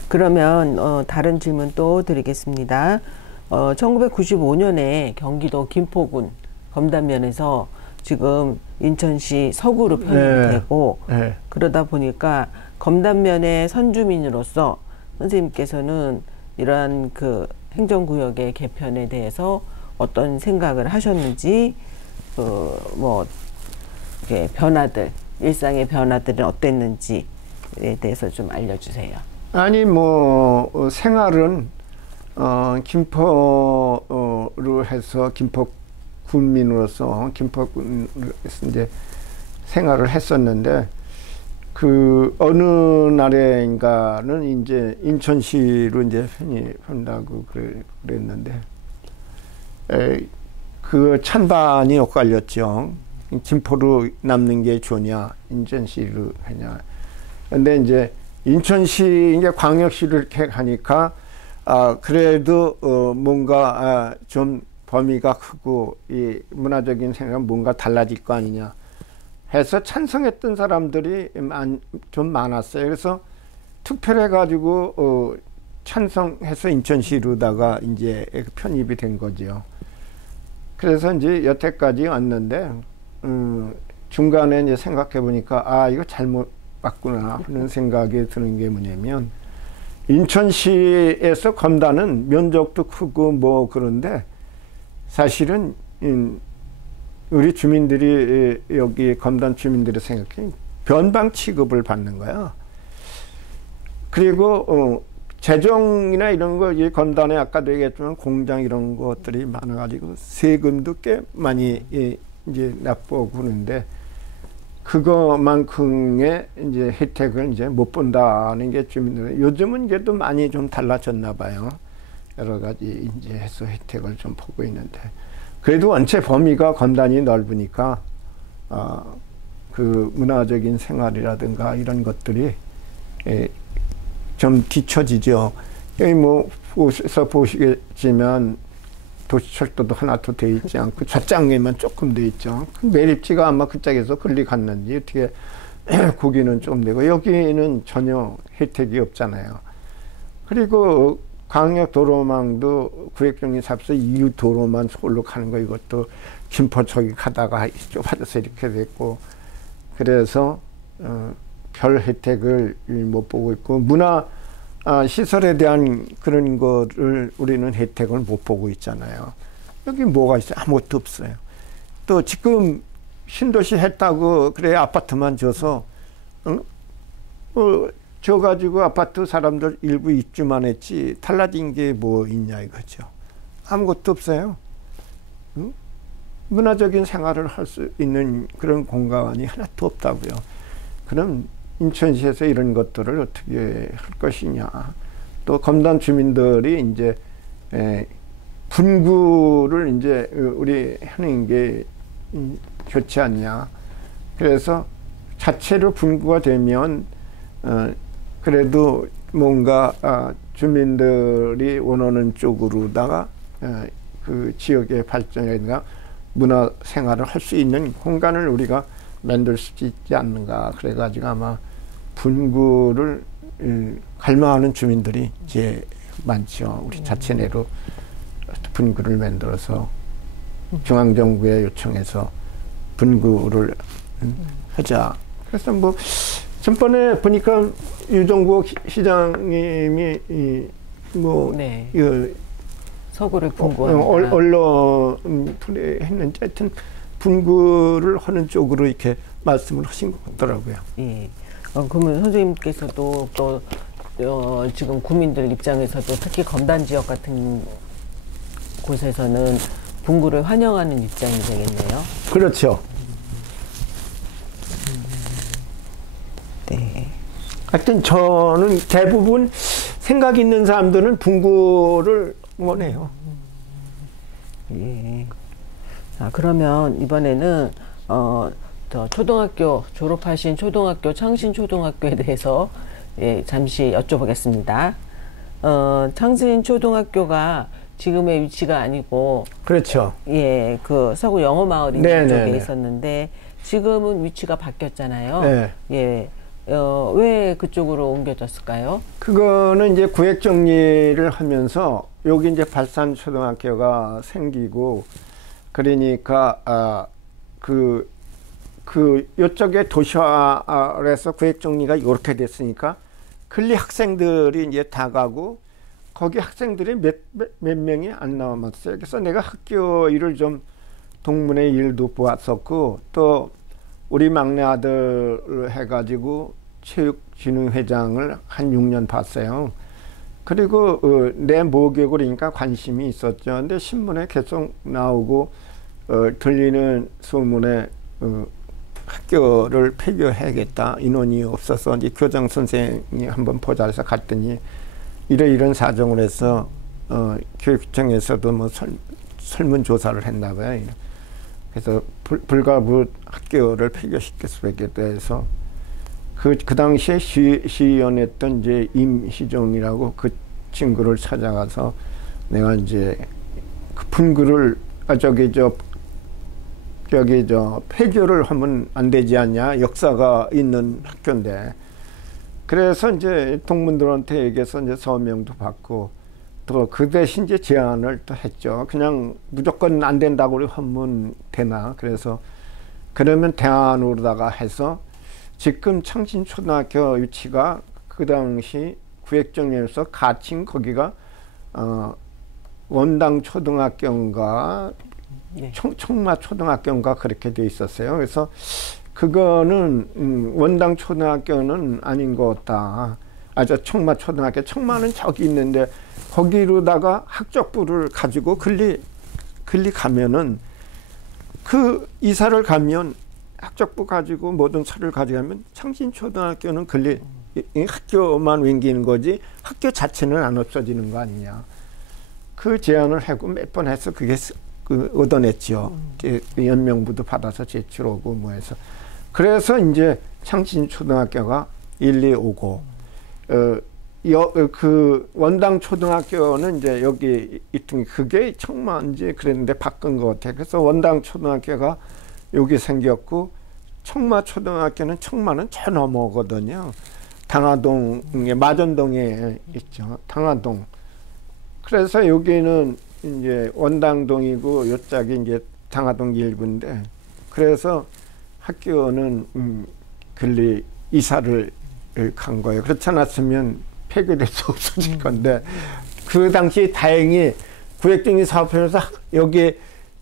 그러면 다른 질문 또 드리겠습니다. 1995년에 경기도 김포군 검단면에서 지금 인천시 서구로 편입되고 네. 그러다 보니까 검단면의 선주민으로서 선생님께서는 이러한 그 행정구역의 개편에 대해서 어떤 생각을 하셨는지 변화들, 일상의 변화들은 어땠는지에 대해서 좀 알려주세요. 아니 생활은 김포로 해서 김포 군민으로서 김포군에서 이제 생활을 했었는데 그 어느 날인가는 이제 인천시로 이제 편입한다고 그랬는데 그 찬반이 엇갈렸죠. 김포로 남는 게 좋냐, 인천시로 하냐. 근데 이제 인천시 이제 광역시를 이렇게 하니까 그래도 뭔가 좀 범위가 크고 이 문화적인 생각은 뭔가 달라질 거 아니냐 해서 찬성했던 사람들이 좀 많았어요. 그래서 투표를 해가지고 찬성해서 인천시로다가 이제 편입이 된 거죠. 그래서 이제 여태까지 왔는데 중간에 이제 생각해 보니까 이거 잘못 봤구나 하는 생각이 드는 게 뭐냐면 인천시에서 검단은 면적도 크고 그런데 사실은 우리 주민들이 여기 검단 주민들이 생각해 변방 취급을 받는 거야. 그리고 재정이나 이런 거 이 검단에 아까도 얘기했지만 공장 이런 것들이 많아가지고 세금도 꽤 많이 이제 납부하고 그러는데 그거만큼의 이제 혜택을 이제 못 본다는 게 주민들. 요즘은 이제 또 많이 좀 달라졌나 봐요. 여러 가지 이제 해서 혜택을 좀 보고 있는데 그래도 원체 범위가 검단이 넓으니까 그 문화적인 생활이라든가 이런 것들이 좀 뒤처지죠. 여기 보셔서 보시겠지만 도시철도도 하나도 돼 있지 않고 좌짱에만 조금 돼 있죠. 그 매립지가 아마 그쪽에서 걸리 갔는지 어떻게 거기는 좀 되고 여기는 전혀 혜택이 없잖아요. 그리고 광역도로망도 구획정리 삽서 이후 도로만 서울로 가는 거 이것도 김포 쪽이 가다가 좁아져서 이렇게 됐고, 그래서 별 혜택을 못 보고 있고, 문화 시설에 대한 그런 거를 우리는 혜택을 못 보고 있잖아요. 여기 뭐가 있어요? 아무것도 없어요. 또 지금 신도시 했다고 그래 아파트만 줘서 줘 가지고 아파트 사람들 일부 입주만 했지 달라진 게 뭐 있냐 이거죠. 아무것도 없어요. 문화적인 생활을 할 수 있는 그런 공간이 하나도 없다고요. 그럼 인천시에서 이런 것들을 어떻게 할 것이냐. 또 검단 주민들이 이제 분구를 이제 우리 하는 게 좋지 않냐. 그래서 자체로 분구가 되면 그래도 뭔가 주민들이 원하는 쪽으로다가 그 지역의 발전이나 문화 생활을 할 수 있는 공간을 우리가 만들 수 있지 않는가. 그래가지고 아마 분구를 갈망하는 주민들이 이제 많죠. 우리 자체 내로 분구를 만들어서 중앙정부에 요청해서 분구를 하자. 그래서 뭐 전번에 보니까 유정국 시장님이 뭐 네. 이 서구를 분구한다. 언론 했는지 하여튼 분구를 하는 쪽으로 이렇게 말씀을 하신 것 같더라고요. 예. 그러면 선생님께서도 또 지금 국민들 입장에서도 특히 검단 지역 같은 곳에서는 분구를 환영하는 입장이 되겠네요. 그렇죠. 네. 하여튼 저는 대부분 생각 있는 사람들은 분구를 원해요. 예. 자, 그러면 이번에는 저 초등학교 졸업하신 초등학교 창신초등학교에 대해서 예, 잠시 여쭤보겠습니다. 창신초등학교가 지금의 위치가 아니고 그렇죠. 예, 그 서구 영어마을 있는 쪽에 있었는데 지금은 위치가 바뀌었잖아요. 네. 예. 왜 그쪽으로 옮겨졌을까요? 그거는 이제 구획 정리를 하면서 여기 이제 발산초등학교가 생기고 그러니까 요쪽에 도시화해서 구획 정리가 이렇게 됐으니까 근리 학생들이 이제 다 가고 거기 학생들이 몇 명이 안 남았어요. 그래서 내가 학교 일을 좀 동문회 일도 보았었고 또 우리 막내 아들 해가지고 체육진흥회장을 한 6년 봤어요. 그리고 내 모교그러니까 관심이 있었죠. 근데 신문에 계속 나오고 들리는 소문에 학교를 폐교해야겠다. 인원이 없어서 이제 교장 선생이 한번 보자 해서 갔더니 이런 사정을 해서 교육청에서도 뭐 설문조사를 했나 봐요. 그래서 불가부 학교를 폐교시킬 수밖에 돼서 그 당시에 시의원했던 이제 임희종이라고 그 친구를 찾아가서 내가 이제 그 분구를 폐교를 하면 안 되지 않냐. 역사가 있는 학교인데. 그래서 이제 동문들한테 얘기해서 이제 서명도 받고 또 그 대신 이제 제안을 또 했죠. 그냥 무조건 안 된다고 하면 되나. 그래서 그러면 대안으로다가 해서 지금 창신초등학교 위치가 그 당시 구획정리에서 가칭 거기가 원당초등학교인가 네. 청마초등학교인가 그렇게 돼 있었어요. 그래서 그거는 원당초등학교는 아닌 것 같다. 청마초등학교. 청마는 저기 있는데 거기로다가 학적부를 가지고 근리 가면은 그 이사를 가면 학적부 가지고 모든 서를 가져가면 창신초등학교는 근리 학교만 옮기는 거지 학교 자체는 안 없어지는 거 아니냐. 그 제안을 하고 몇 번 해서 그게 얻어냈죠. 연명부도 받아서 제출하고 뭐 해서. 그래서 이제 창신초등학교가 1, 2 오고 그 원당초등학교는 이제 여기 있던 그게 청마인지 그랬는데 바꾼 것 같아요. 그래서 원당초등학교가 여기 생겼고 청마초등학교는 청마는 저 넘어거든요. 당화동에 마전동에 있죠. 당화동. 그래서 여기는 이제 원당동이고 요짝이 이제 당하동 1구인데 그래서 학교는 근리 이사를 간 거예요. 그렇지 않았으면 폐교돼서 없어질 건데 그 당시 다행히 구획정리 사업회에서 여기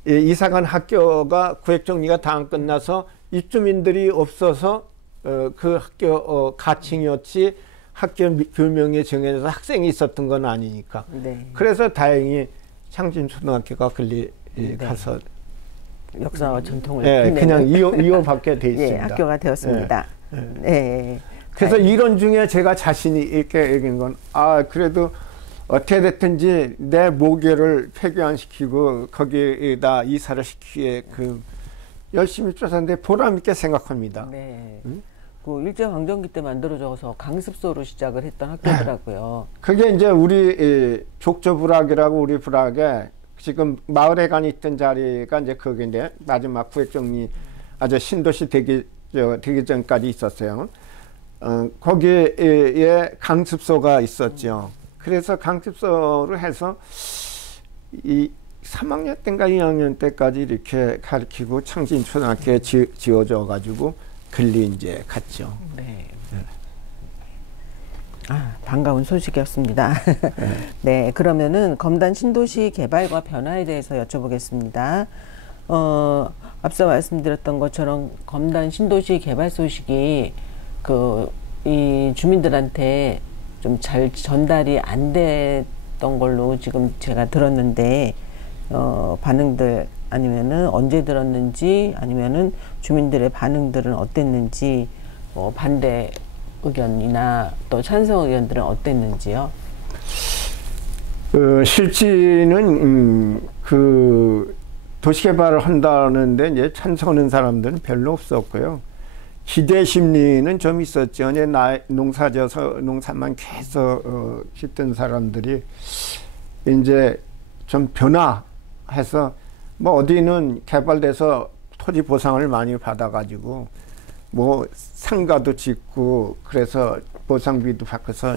이사간 학교가 구획정리가 다 안 끝나서 입주민들이 없어서 그 학교 가칭이었지 학교 교명에 정해져서 학생이 있었던 건 아니니까. 네. 그래서 다행히 창진초등학교가 근리 네. 가서 역사와 전통을 네, 그냥 이어받게 돼 있습니다. 예, 학교가 되었습니다. 네. 네. 그래서 이론 중에 제가 자신이 있게 얘기한 건 그래도 어떻게 됐든지 내 모교를 폐교안시키고 거기에다 이사를 시키기에 열심히 쫓았는데 보람 있게 생각합니다. 네. 그 일제강점기 때 만들어져서 강습소로 시작을 했던 학교더라고요. 그게 이제 우리 족저부락이라고 우리 부락에 지금 마을회관이 있던 자리가 이제 거기인데 마지막 구획정리 아주 신도시 되기 전까지 있었어요. 거기에 강습소가 있었죠. 그래서 강습소로 해서 이 3학년 때인가 2학년 때까지 이렇게 가르치고 창진초등학교에 지어져 가지고 근리 이제 갔죠. 네. 반가운 소식이었습니다. 네, 그러면은 검단 신도시 개발과 변화에 대해서 여쭤보겠습니다. 앞서 말씀드렸던 것처럼 검단 신도시 개발 소식이 이 주민들한테 좀 잘 전달이 안 됐던 걸로 지금 제가 들었는데, 반응들 아니면은 언제 들었는지 아니면은 주민들의 반응들은 어땠는지, 반대 의견이나 또 찬성 의견들은 어땠는지요? 실제는 도시개발을 한다는데 이제 찬성하는 사람들은 별로 없었고요. 기대 심리는 좀 있었죠. 이제 농사져서 농사만 계속 짓던 사람들이 이제 좀 변화해서 뭐 어디는 개발돼서 토지 보상을 많이 받아가지고 뭐 상가도 짓고 그래서 보상비도 받고서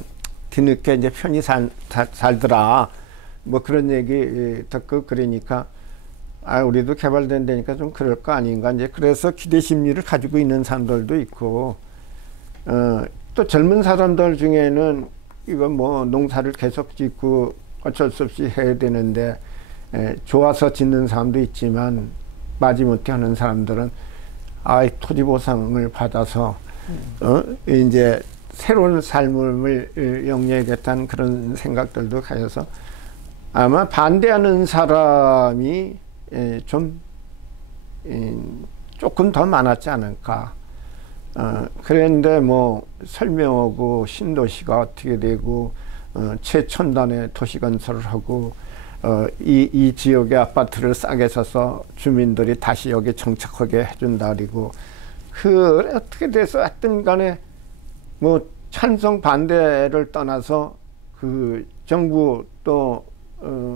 뒤늦게 이제 편히 살더라. 뭐 그런 얘기 듣고 그러니까 우리도 개발된다니까 좀 그럴 거 아닌가. 이제 그래서 기대 심리를 가지고 있는 사람들도 있고, 또 젊은 사람들 중에는 이거 뭐 농사를 계속 짓고 어쩔 수 없이 해야 되는데, 좋아서 짓는 사람도 있지만, 마지못해 하는 사람들은, 토지 보상을 받아서, 이제 새로운 삶을 영위하겠다는 그런 생각들도 가져서 아마 반대하는 사람이 조금 더 많았지 않을까. 그런데 뭐 설명하고 신도시가 어떻게 되고 최첨단의 도시 건설을 하고 이 지역의 아파트를 싸게 사서 주민들이 다시 여기 정착하게 해준다 그리고 어떻게 돼서 하여튼 간에 뭐 찬성 반대를 떠나서 정부 또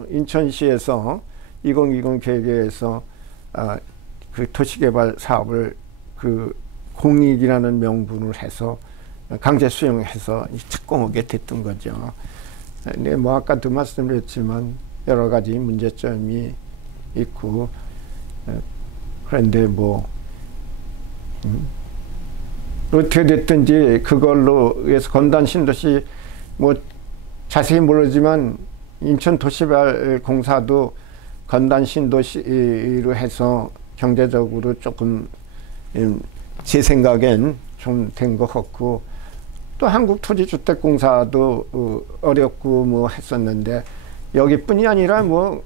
인천시에서 2020 계획에서 도시개발 사업을 공익이라는 명분을 해서 강제 수용해서 착공하게 됐던 거죠. 근데 뭐 아까도 말씀드렸지만 여러 가지 문제점이 있고 그런데 뭐 어떻게 됐든지 그걸로 해서 검단 신도시 뭐 자세히 모르지만 인천도시개발공사도 검단 신도시로 해서 경제적으로 조금 제 생각엔 좀 된 것 같고 또 한국토지주택공사도 어렵고 뭐 했었는데 여기뿐이 아니라 뭐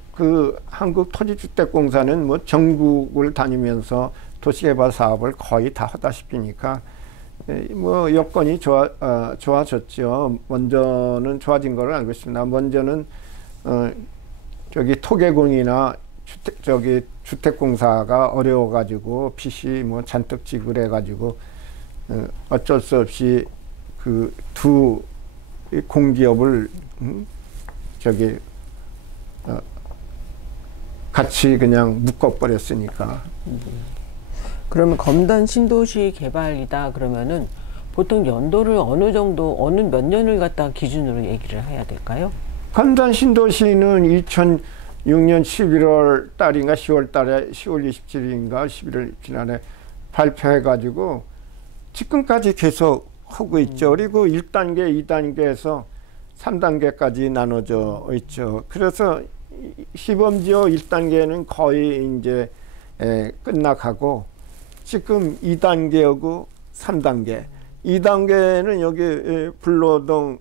한국토지주택공사는 뭐 전국을 다니면서 도시개발 사업을 거의 다 하다시피니까 뭐 여건이 좋아졌죠. 먼저는 좋아진 걸 알고 있습니다. 먼저는 토계공이나 주택공사가 어려워가지고 빚이 뭐 잔뜩 지불해가지고 어쩔 수 없이 두 공기업을 같이 그냥 묶어버렸으니까. 그러면 검단 신도시 개발이다 그러면은 보통 연도를 어느 몇 년을 갖다 기준으로 얘기를 해야 될까요? 검단 신도시는 6년 11월 달인가 10월 달에 10월 27일인가 11월 지난해 발표해가지고 지금까지 계속 하고 있죠. 그리고 1단계, 2단계에서 3단계까지 나눠져 있죠. 그래서 시범지어 1단계는 거의 이제 끝나가고 지금 2단계하고 3단계. 2단계는 여기 불로동,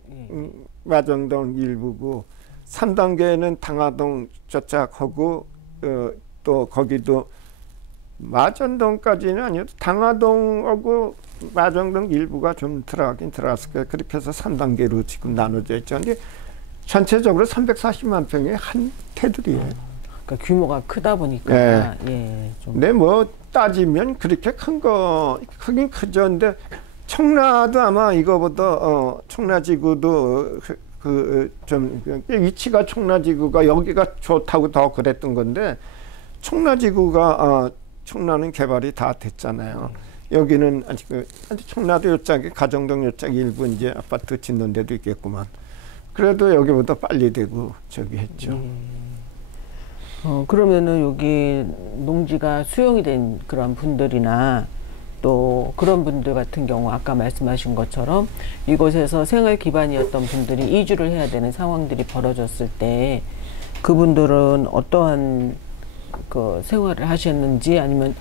마정동 일부고 3단계는 당하동 저짝하고 또 거기도 마전동까지는 아니어도 당하동하고 마정동 일부가 좀 들어가긴 들어갔을 거예요. 그렇게 해서 3단계로 지금 나눠져 있죠. 근데 전체적으로 340만 평의 한 테두리예요. 그러니까 규모가 크다 보니까 네. 예, 좀. 근데 뭐 따지면 그렇게 크긴 크죠. 근데 청라도 아마 이거보다 청라지구도 좀 위치가 청라지구가 여기가 좋다고 더 그랬던 건데 청라지구가 청라는 개발이 다 됐잖아요. 여기는 아직 청라도 요짝이 가정동 요짝 일부 이제 아파트 짓는 데도 있겠구만. 그래도 여기보다 빨리 되고 저기 했죠. 그러면은 여기 농지가 수용이 된 그런 분들이나 또 그런 분들 같은 경우 아까 말씀하신 것처럼 이곳에서 생활 기반이었던 분들이 이주를 해야 되는 상황들이 벌어졌을 때 그분들은 어떠한 그 생활을 하셨는지 아니면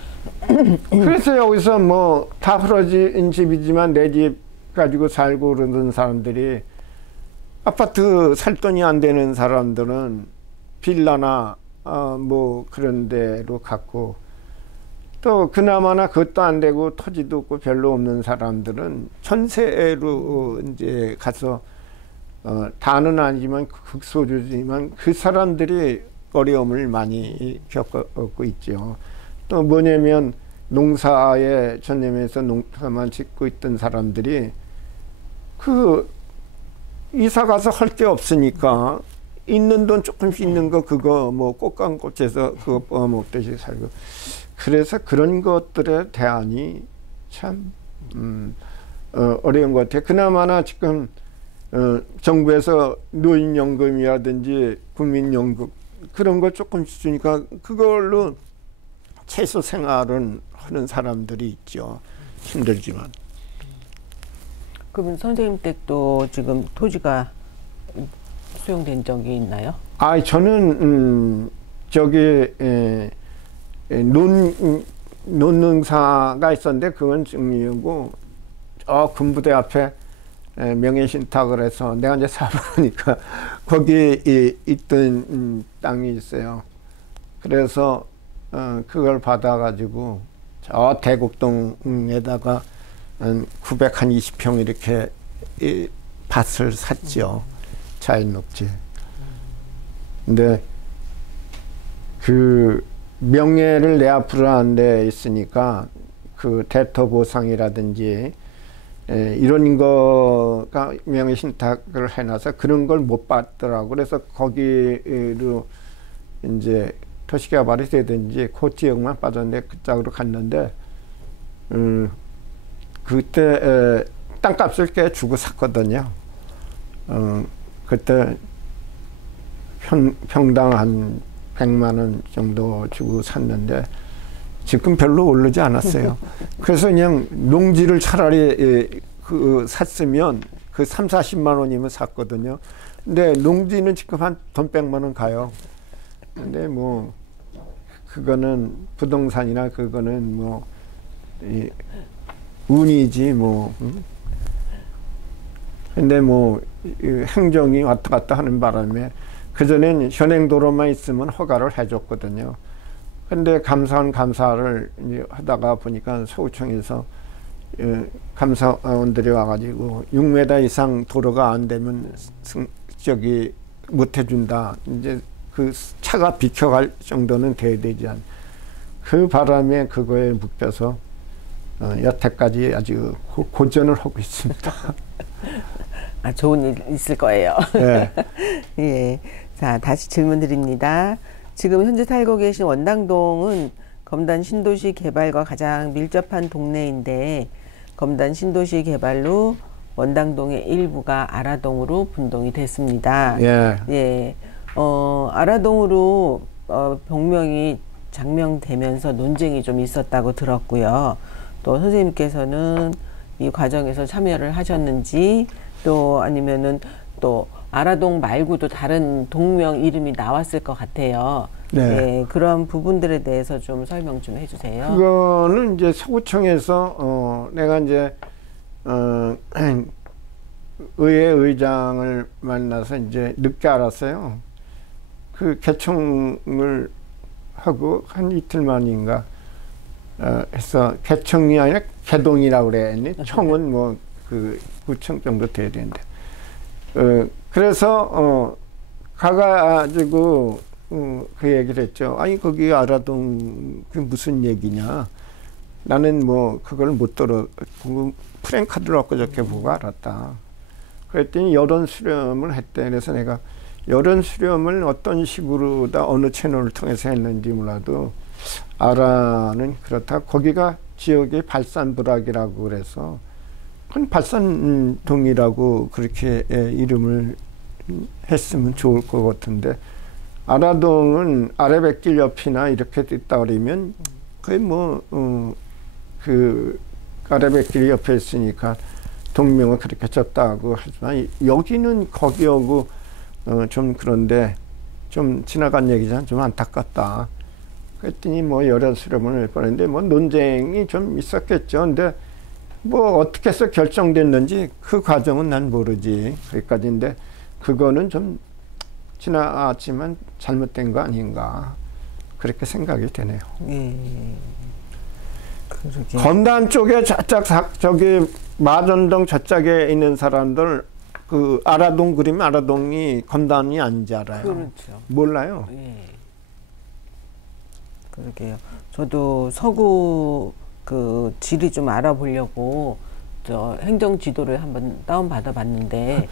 그래서 여기서 뭐 다 흐러진 집이지만 내 집 가지고 살고 그러는 사람들이 아파트 살 돈이 안 되는 사람들은 빌라나 뭐 그런 데로 갔고 또 그나마나 그것도 안 되고 토지도 없고 별로 없는 사람들은 전세로 이제 가서 다는 아니지만 극소수지만 그 사람들이 어려움을 많이 겪고 있죠. 또 뭐냐면 농사에 전념해서 농사만 짓고 있던 사람들이 그 이사 가서 할 게 없으니까 있는 돈 조금씩 있는 거 그거 뭐 꽃감꽃에서 그거 먹듯이 살고 그래서 그런 것들의 대안이 참 어려운 것 같아요. 그나마나 지금 정부에서 노인연금이라든지 국민연금 그런 걸 조금씩 주니까 그걸로 최소 생활은 하는 사람들이 있죠. 힘들지만. 그럼 선생님 댁도 지금 토지가 수용된 적이 있나요? 저는 저기 논능사가 있었는데 그건 정리하고 군부대 앞에 명예신탁을 해서 내가 이제 사보니까 거기 있던 땅이 있어요. 그래서 그걸 받아가지고 저 대곡동에다가 920평 이렇게 밭을 샀죠. 자연녹지. 근데 그 명예를 내 앞으로 한 데 있으니까 그 대토보상이라든지 이런 거가 명예신탁을 해놔서 그런 걸 못 받더라고. 그래서 거기로 이제 도시개발이 되든지 그 지역만 빠졌는데 그 짝으로 갔는데 그때 땅값을 꽤 주고 샀거든요. 그때 평당 한 100만 원 정도 주고 샀는데 지금 별로 오르지 않았어요. 그래서 그냥 농지를 차라리 샀으면 그 3, 40만 원이면 샀거든요. 근데 농지는 지금 한 돈 100만 원 가요. 근데 뭐 그거는 부동산이나 그거는 뭐 운이지 뭐. 근데 뭐 행정이 왔다 갔다 하는 바람에 그전엔 현행도로만 있으면 허가를 해줬거든요. 근데 감사를 이제 하다가 보니까 서구청에서 감사원들이 와가지고 6m 이상 도로가 안 되면 저기 못 해준다. 이제 그 차가 비켜갈 정도는 돼야 되지 않. 그 바람에 그거에 묶여서 여태까지 아주 고전을 하고 있습니다. 좋은 일 있을 거예요. 네. 예. 자, 다시 질문 드립니다. 지금 현재 살고 계신 원당동은 검단 신도시 개발과 가장 밀접한 동네인데 검단 신도시 개발로 원당동의 일부가 아라동으로 분동이 됐습니다. 예. 예. 아라동으로 병명이 장명되면서 논쟁이 좀 있었다고 들었고요. 또 선생님께서는 이 과정에서 참여를 하셨는지, 또 아니면은 또 아라동 말고도 다른 동명 이름이 나왔을 것 같아요. 네. 네, 그런 부분들에 대해서 좀 설명 좀 해주세요. 그거는 이제 서구청에서 내가 이제 의회 의장을 만나서 이제 늦게 알았어요. 그 개청을 하고 한 이틀 만인가 해서 개청이 아니라 개동이라고 그랬니? 청은 뭐 그 구청 정도 돼야 되는데. 그래서 가가지고 그 얘기를 했죠. 아니 거기 아라동 그 무슨 얘기냐. 나는 뭐 그걸 못 들어 프랭카드를 엊그저께 보고 알았다. 그랬더니 여론 수렴을 했대. 그래서 내가 여론 수렴을 어떤 식으로다 어느 채널을 통해서 했는지 몰라도 아라는 그렇다. 거기가 지역의 발산부락이라고 그래서 그건 발산동이라고 그렇게 이름을 했으면 좋을 것 같은데 아라동은 아래백길 옆이나 이렇게 있다 그러면 거의 뭐 그 아래백길 옆에 있으니까 동명을 그렇게 졌다고 하지만 여기는 거기하고 좀 그런데 좀 지나간 얘기잖아. 좀 안타깝다. 그랬더니 뭐 여러 수렴을 뻔했는데 뭐 논쟁이 좀 있었겠죠. 근데 뭐 어떻게 해서 결정됐는지 그 과정은 난 모르지. 거기까지인데 그거는 좀 지나갔지만 잘못된 거 아닌가 그렇게 생각이 되네요. 건단 쪽에 저기 마전동 저쪽에 있는 사람들 그 아라동 그리면 아라동이 건단이 아닌지 알아요. 그렇죠. 몰라요. 그러게요. 저도 서구 그 지리 좀 알아보려고 저 행정 지도를 한번 다운 받아 봤는데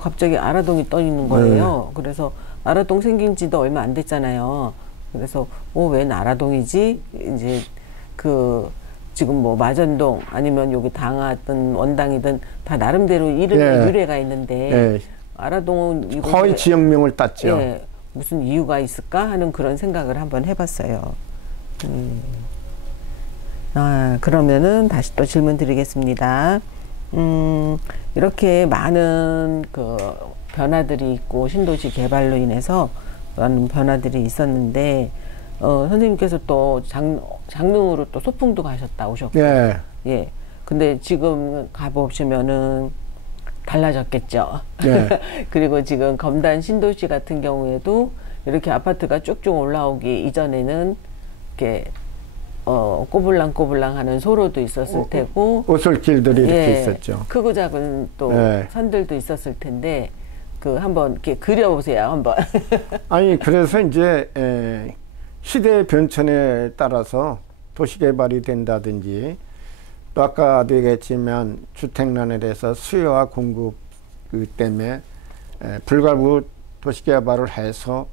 갑자기 아라동이 떠 있는 거예요. 그래서 아라동 생긴 지도 얼마 안 됐잖아요. 그래서 웬 아라동이지? 이제 그 지금 뭐 마전동 아니면 여기 당하든 원당이든 다 나름대로 이름의 유래가 있는데 아라동은 거의 지역명을 땄죠. 무슨 이유가 있을까 하는 그런 생각을 한번 해봤어요. 그러면은 다시 또 질문 드리겠습니다. 이렇게 많은 그 변화들이 있고 신도시 개발로 인해서 많은 변화들이 있었는데 선생님께서 또 장릉으로 또 소풍도 오셨고 예. 근데 지금 가보시면은 달라졌겠죠. 그리고 지금 검단 신도시 같은 경우에도 이렇게 아파트가 쭉쭉 올라오기 이전에는 이렇게 꼬불랑꼬불랑하는 소로도 있었을 테고 오솔길들이 이렇게 있었죠. 크고 작은 또 선들도 있었을 텐데 그 한번 이렇게 그려보세요. 한번. 아니 그래서 이제 시대의 변천에 따라서 도시개발이 된다든지 또 아까 얘기했지만 주택난에 대해서 수요와 공급 때문에 불가구 도시개발을 해서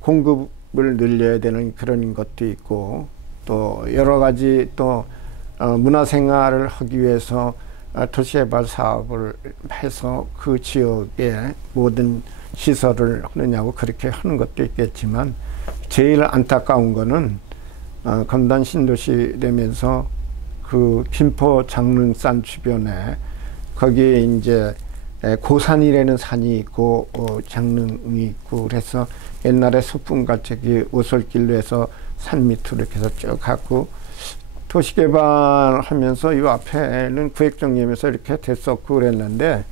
공급을 늘려야 되는 그런 것도 있고 또 여러 가지 또 문화생활을 하기 위해서 도시개발 사업을 해서 그 지역에 모든 시설을 하느냐고 그렇게 하는 것도 있겠지만 제일 안타까운 거는 검단 신도시 되면서 그 김포 장릉산 주변에 거기에 이제 고산이라는 산이 있고 장릉이 있고 그래서 옛날에 소풍가책이 오솔길로 해서 산 밑으로 이렇게 해서 쭉 갔고 도시개발하면서 이 앞에는 구획정리하면서 이렇게 됐었고 그랬는데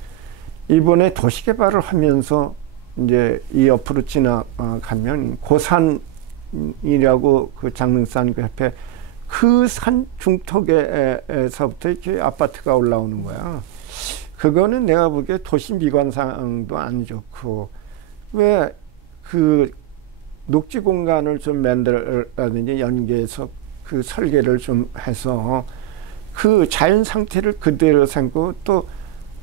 이번에 도시개발을 하면서 이제 이 옆으로 지나가면 고산이라고 그 장릉산 그 옆에 그 산 중턱에서부터 이렇게 아파트가 올라오는 거야. 그거는 내가 보기에 도시 미관상도 안 좋고 왜 그 녹지 공간을 좀 만들라든지 연계해서 그 설계를 좀 해서 그 자연 상태를 그대로 삼고 또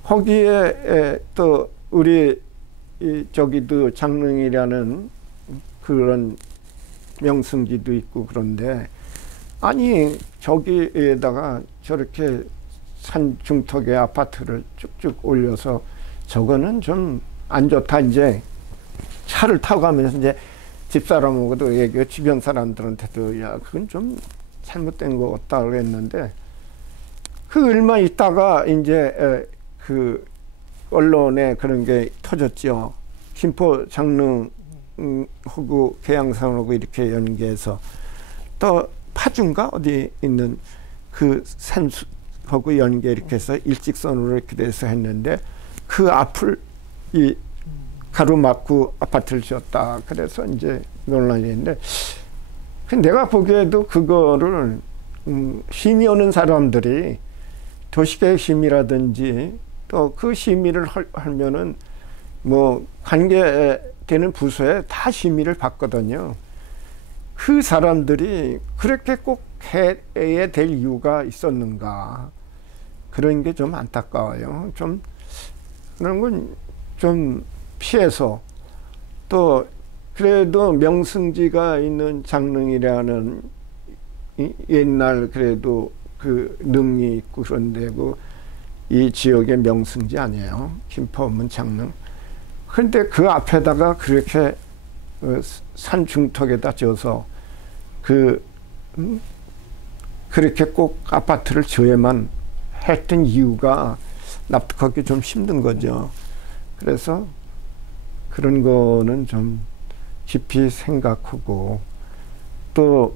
거기에 또 우리 저기도 장릉이라는 그런 명승지도 있고 그런데 아니 저기에다가 저렇게 산 중턱에 아파트를 쭉쭉 올려서 저거는 좀 안 좋다. 이제 차를 타고 가면서 이제 집사람하고도 얘기해, 주변 사람들한테도, 야, 그건 좀 잘못된 것 같다 그랬는데, 그 얼마 있다가 이제 그 언론에 그런 게 터졌죠. 김포 장릉하고 계양산하고 이렇게 연계해서 또 파주인가 어디 있는 그 산하고 연계 이렇게 해서 일직선으로 이렇게 돼서 했는데, 그 앞을 이 가로막고 아파트를 지었다. 그래서 이제 논란이 있는데, 내가 보기에도 그거를 심의 오는 사람들이 도시계획 심의라든지 또 그 심의를 하면은 뭐 관계되는 부서에 다 심의를 받거든요. 그 사람들이 그렇게 꼭 해야 될 이유가 있었는가, 그런 게 좀 안타까워요. 좀 그런 건 좀 피해서, 또 그래도 명승지가 있는 장릉이라는 옛날 그래도 그 능이 있고 그런 데고, 이 지역의 명승지 아니에요. 김포면 장릉. 그런데 그 앞에다가 그렇게 산 중턱에다 지어서 그렇게 꼭 아파트를 지어야만 했던 이유가 납득하기 좀 힘든 거죠. 그래서 그런 거는 좀 깊이 생각하고, 또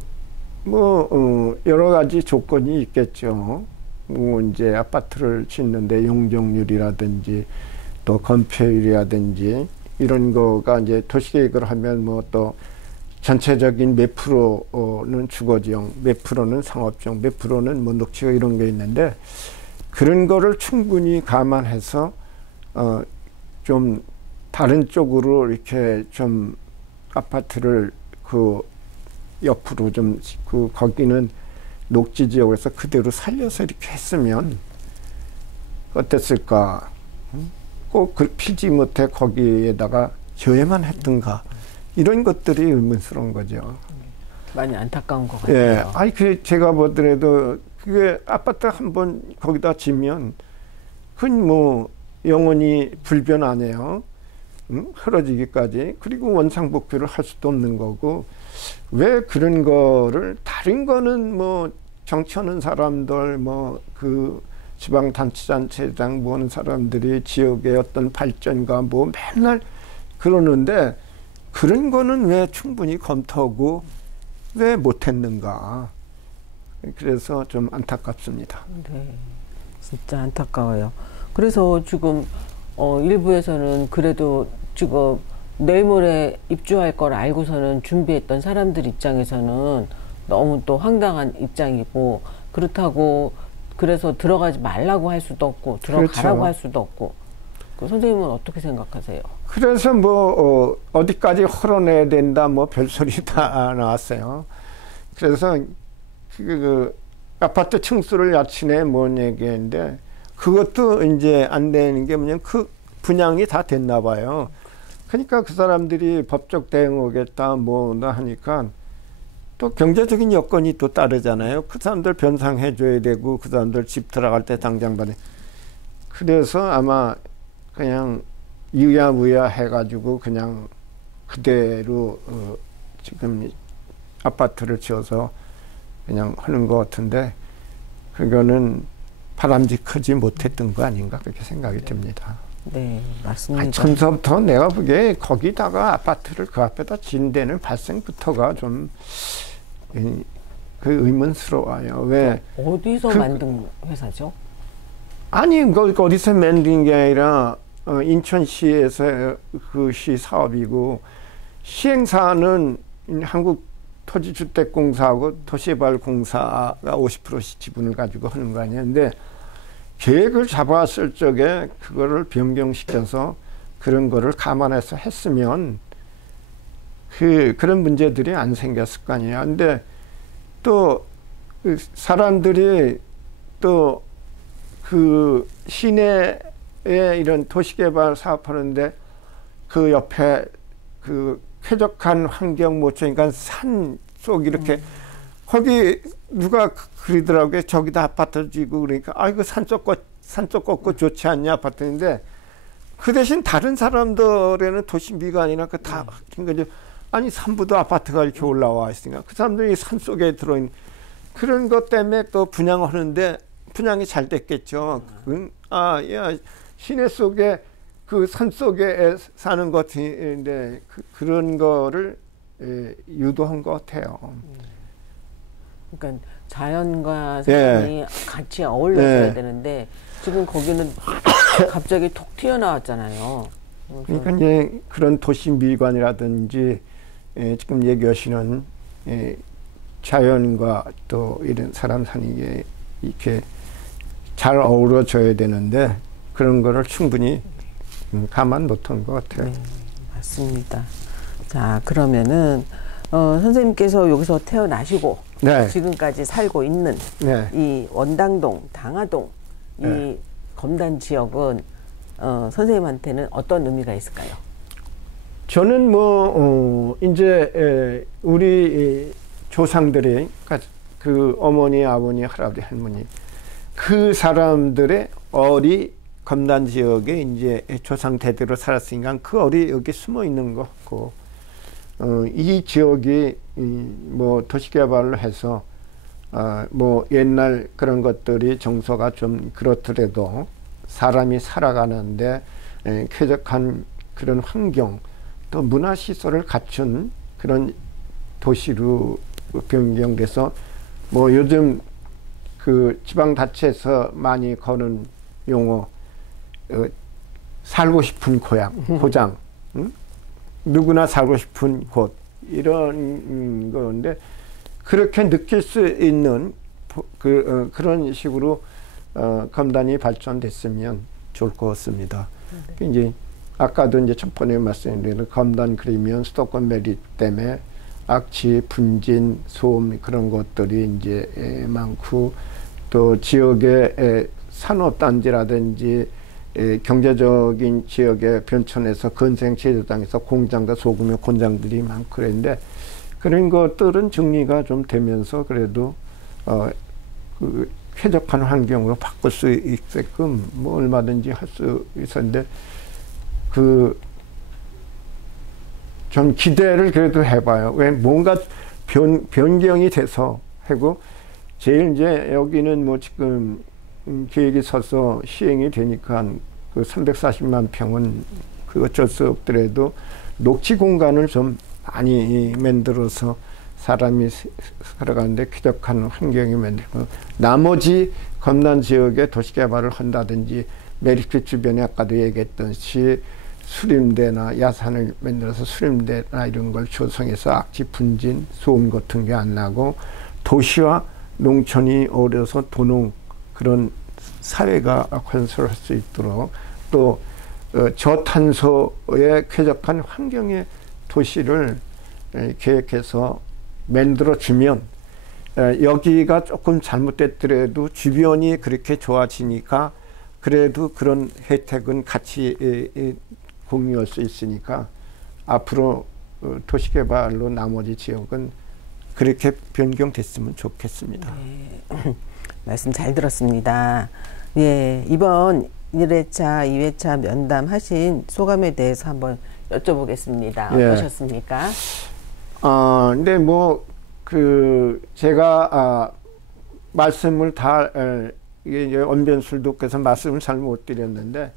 뭐 여러 가지 조건이 있겠죠. 뭐 이제 아파트를 짓는데 용적률이라든지 또 건폐율이라든지 이런 거가 이제 도시계획을 하면 뭐 또 전체적인 몇 프로는 주거지형, 몇 프로는 상업지형, 몇 프로는 뭐 녹지가 이런 게 있는데, 그런 거를 충분히 감안해서 좀 다른 쪽으로 이렇게 좀 아파트를 그 옆으로 좀 거기는 녹지 지역에서 그대로 살려서 이렇게 했으면 어땠을까? 꼭 그 피지 못해 거기에다가 지어야만 했던가? 이런 것들이 의문스러운 거죠. 많이 안타까운 것 같아요. 예, 아니 그 제가 보더라도 그게 아파트 한번 거기다 지면 그건 뭐 영원히 불변 아니에요. 흐려지기까지. 그리고 원상복귀를 할 수도 없는 거고, 왜 그런 거를, 다른 거는 뭐 정치하는 사람들, 뭐 그 지방단체장 모는 사람들이 지역의 어떤 발전과 뭐 맨날 그러는데, 그런 거는 왜 충분히 검토하고 왜 못했는가. 그래서 좀 안타깝습니다. 네, 진짜 안타까워요. 그래서 지금 일부에서는 그래도 지금 내일 모레 입주할 걸 알고서는 준비했던 사람들 입장에서는 너무 또 황당한 입장이고, 그렇다고 그래서 들어가지 말라고 할 수도 없고 들어가라고 그렇죠. 할 수도 없고. 그 선생님은 어떻게 생각하세요? 그래서 뭐 어디까지 헐어내야 된다 뭐 별소리 다 나왔어요. 그래서 그 아파트 층수를 낮추네 뭔 얘기인데, 그것도 이제 안 되는 게 뭐냐면 그 분양이 다 됐나 봐요. 그러니까 그 사람들이 법적 대응하겠다 뭐나 하니까 또 경제적인 여건이 또 따르잖아요. 그 사람들 변상해 줘야 되고, 그 사람들 집 들어갈 때 당장 받아. 그래서 아마 그냥 유야무야 해가지고 그냥 그대로 지금 아파트를 지어서 그냥 하는 것 같은데, 그거는 바람직하지 못했던 거 아닌가, 그렇게 생각이 듭니다. 네, 맞습니다. 처음부터 내가 보기에 거기다가 아파트를 그 앞에다 진 데는 발생부터가 좀 그 의문스러워요. 왜? 어디서 만든 회사죠? 아니, 어디서 만든 게 아니라 인천시에서 그 시 사업이고, 시행사는 한국토지주택공사하고 도시개발공사가 50%씩 지분을 가지고 하는 거 아니에요. 근데 계획을 잡았을 적에 그거를 변경시켜서 그런 거를 감안해서 했으면 그런 문제들이 안 생겼을 거 아니에요. 근데 또 사람들이 또 그 시내에 이런 도시개발 사업하는데 그 옆에 그 쾌적한 환경 모처니까 산 속 이렇게 거기 누가 그러더라고요. 저기다 아파트 지고 그러니까 아이고 산쪽 걷고 좋지 않냐 아파트인데, 그 대신 다른 사람들에는 도시 미관이나 그 다 거죠. 아니 산부도 아파트가 이렇게 올라와 있으니까 그 사람들이 산 속에 들어있는 그런 것 때문에 또 분양하는데 분양이 잘 됐겠죠. 야 시내 속에 그 산 속에 사는 것인데 그런 거를 유도한 것 같아요. 그러니까 자연과 사람이 같이 어울려줘야 되는데 지금 거기는 갑자기 톡 튀어나왔잖아요. 그러니까 이제 그런 도시 미관이라든지 지금 얘기하시는 자연과 또 이런 사람 사는 게 이렇게 잘 어우러져야 되는데 그런 거를 충분히 가만 못한 것 같아요. 네, 맞습니다. 자, 그러면은 선생님께서 여기서 태어나시고 지금까지 살고 있는 이 원당동, 당하동 이 검단 지역은 선생님한테는 어떤 의미가 있을까요? 저는 이제 우리 조상들이 그 어머니, 아버니, 할아버지, 할머니 그 사람들의 얼이 검단 지역에 이제 조상 대대로 살았으니까 그 얼이 여기 숨어 있는 것 같고 이 지역이 뭐 도시개발을 해서 뭐 옛날 그런 것들이 정서가 좀 그렇더라도 사람이 살아가는데 쾌적한 그런 환경 또 문화시설을 갖춘 그런 도시로 변경돼서 뭐 요즘 그 지방자치에서 많이 거는 용어 살고 싶은 고장 누구나 살고 싶은 곳 이런 건데 그렇게 느낄 수 있는 그런 식으로 검단이 발전됐으면 좋을 것 같습니다. 이제 아까도 이제 첫 번째 말씀드린 검단 그리면 수도권 매립 때문에 악취, 분진, 소음 그런 것들이 이제 많고 또 지역의 산업단지라든지 경제적인 지역의 변천에서 건생제조당에서 공장과 소규모 공장들이 많고 그랬는데 그런 것들은 정리가 좀 되면서 그래도 그 쾌적한 환경으로 바꿀 수 있게끔 뭐 얼마든지 할 수 있었는데 그 좀 기대를 그래도 해봐요. 왜 뭔가 변경이 돼서 하고 제일 이제 여기는 뭐 지금 계획이 서서 시행이 되니까 그 340만 평은 그 어쩔 수 없더라도 녹지 공간을 좀 많이 만들어서 사람이 살아가는데 쾌적한 환경이 만들고 나머지 검단 지역에 도시개발을 한다든지 메리트 주변에 아까도 얘기했듯이 수림대나 야산을 만들어서 수림대나 이런 걸 조성해서 악취, 분진, 소음 같은 게 안 나고 도시와 농촌이 어우러서 도농 그런 사회가 건설할 수 있도록 또 저탄소에 쾌적한 환경의 도시를 계획해서 만들어주면 여기가 조금 잘못됐더라도 주변이 그렇게 좋아지니까 그래도 그런 혜택은 같이 공유할 수 있으니까 앞으로 도시개발로 나머지 지역은 그렇게 변경됐으면 좋겠습니다. 네. 말씀 잘 들었습니다. 예, 이번 1회차, 2회차 면담하신 소감에 대해서 한번 여쭤보겠습니다. 어떠셨습니까? 근데 뭐 제가 말씀을 다 이게 이제 언변술독해서 말씀을 잘 못 드렸는데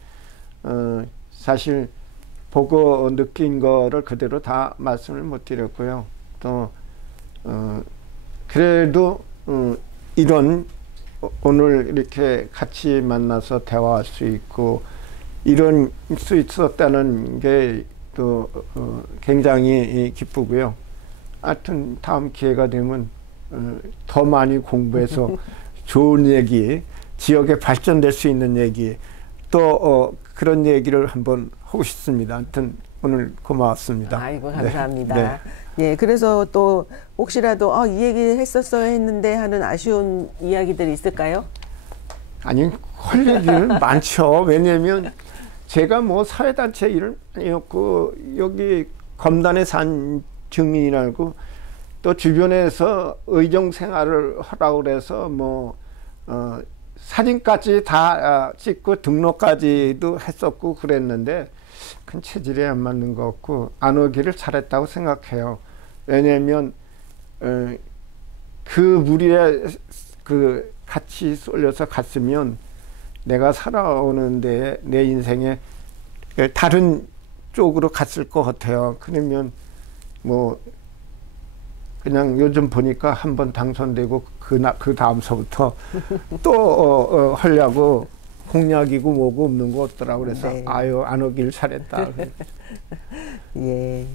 사실 보고 느낀 거를 그대로 다 말씀을 못 드렸고요. 또 그래도 이런 오늘 이렇게 같이 만나서 대화할 수 있고 이런 수 있었다는 게 또 굉장히 기쁘고요. 하여튼 다음 기회가 되면 더 많이 공부해서 좋은 얘기, 지역에 발전될 수 있는 얘기, 또 그런 얘기를 한번 하고 싶습니다. 하여튼 오늘 고마웠습니다. 아이고 감사합니다. 네. 예, 그래서 또 혹시라도 이 얘기 했었어야 했는데 하는 아쉬운 이야기들이 있을까요? 아니 할 얘기는 많죠. 왜냐하면 제가 뭐 사회단체 일을 많이 했고 여기 검단에 산 증인이라고 또 주변에서 의정 생활을 하라고 그래서 뭐 사진까지 다 찍고 등록까지도 했었고 그랬는데 큰 체질에 안 맞는 것 같고 안 오기를 잘했다고 생각해요. 왜냐하면 그 무리에 그 같이 쏠려서 갔으면 내가 살아오는데 내 인생에 다른 쪽으로 갔을 것 같아요. 그러면 뭐 그냥 요즘 보니까 한번 당선되고 그 다음서부터 또 하려고 공약이고 뭐고 없는 거 없더라고. 그래서 네. 아유 안 오길 잘했다. 예,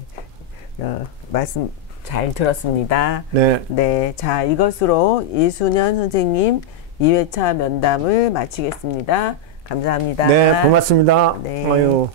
말씀 잘 들었습니다. 네. 네, 자 이것으로 이순현 선생님 2회차 면담을 마치겠습니다. 감사합니다. 네, 고맙습니다. 네. 아유.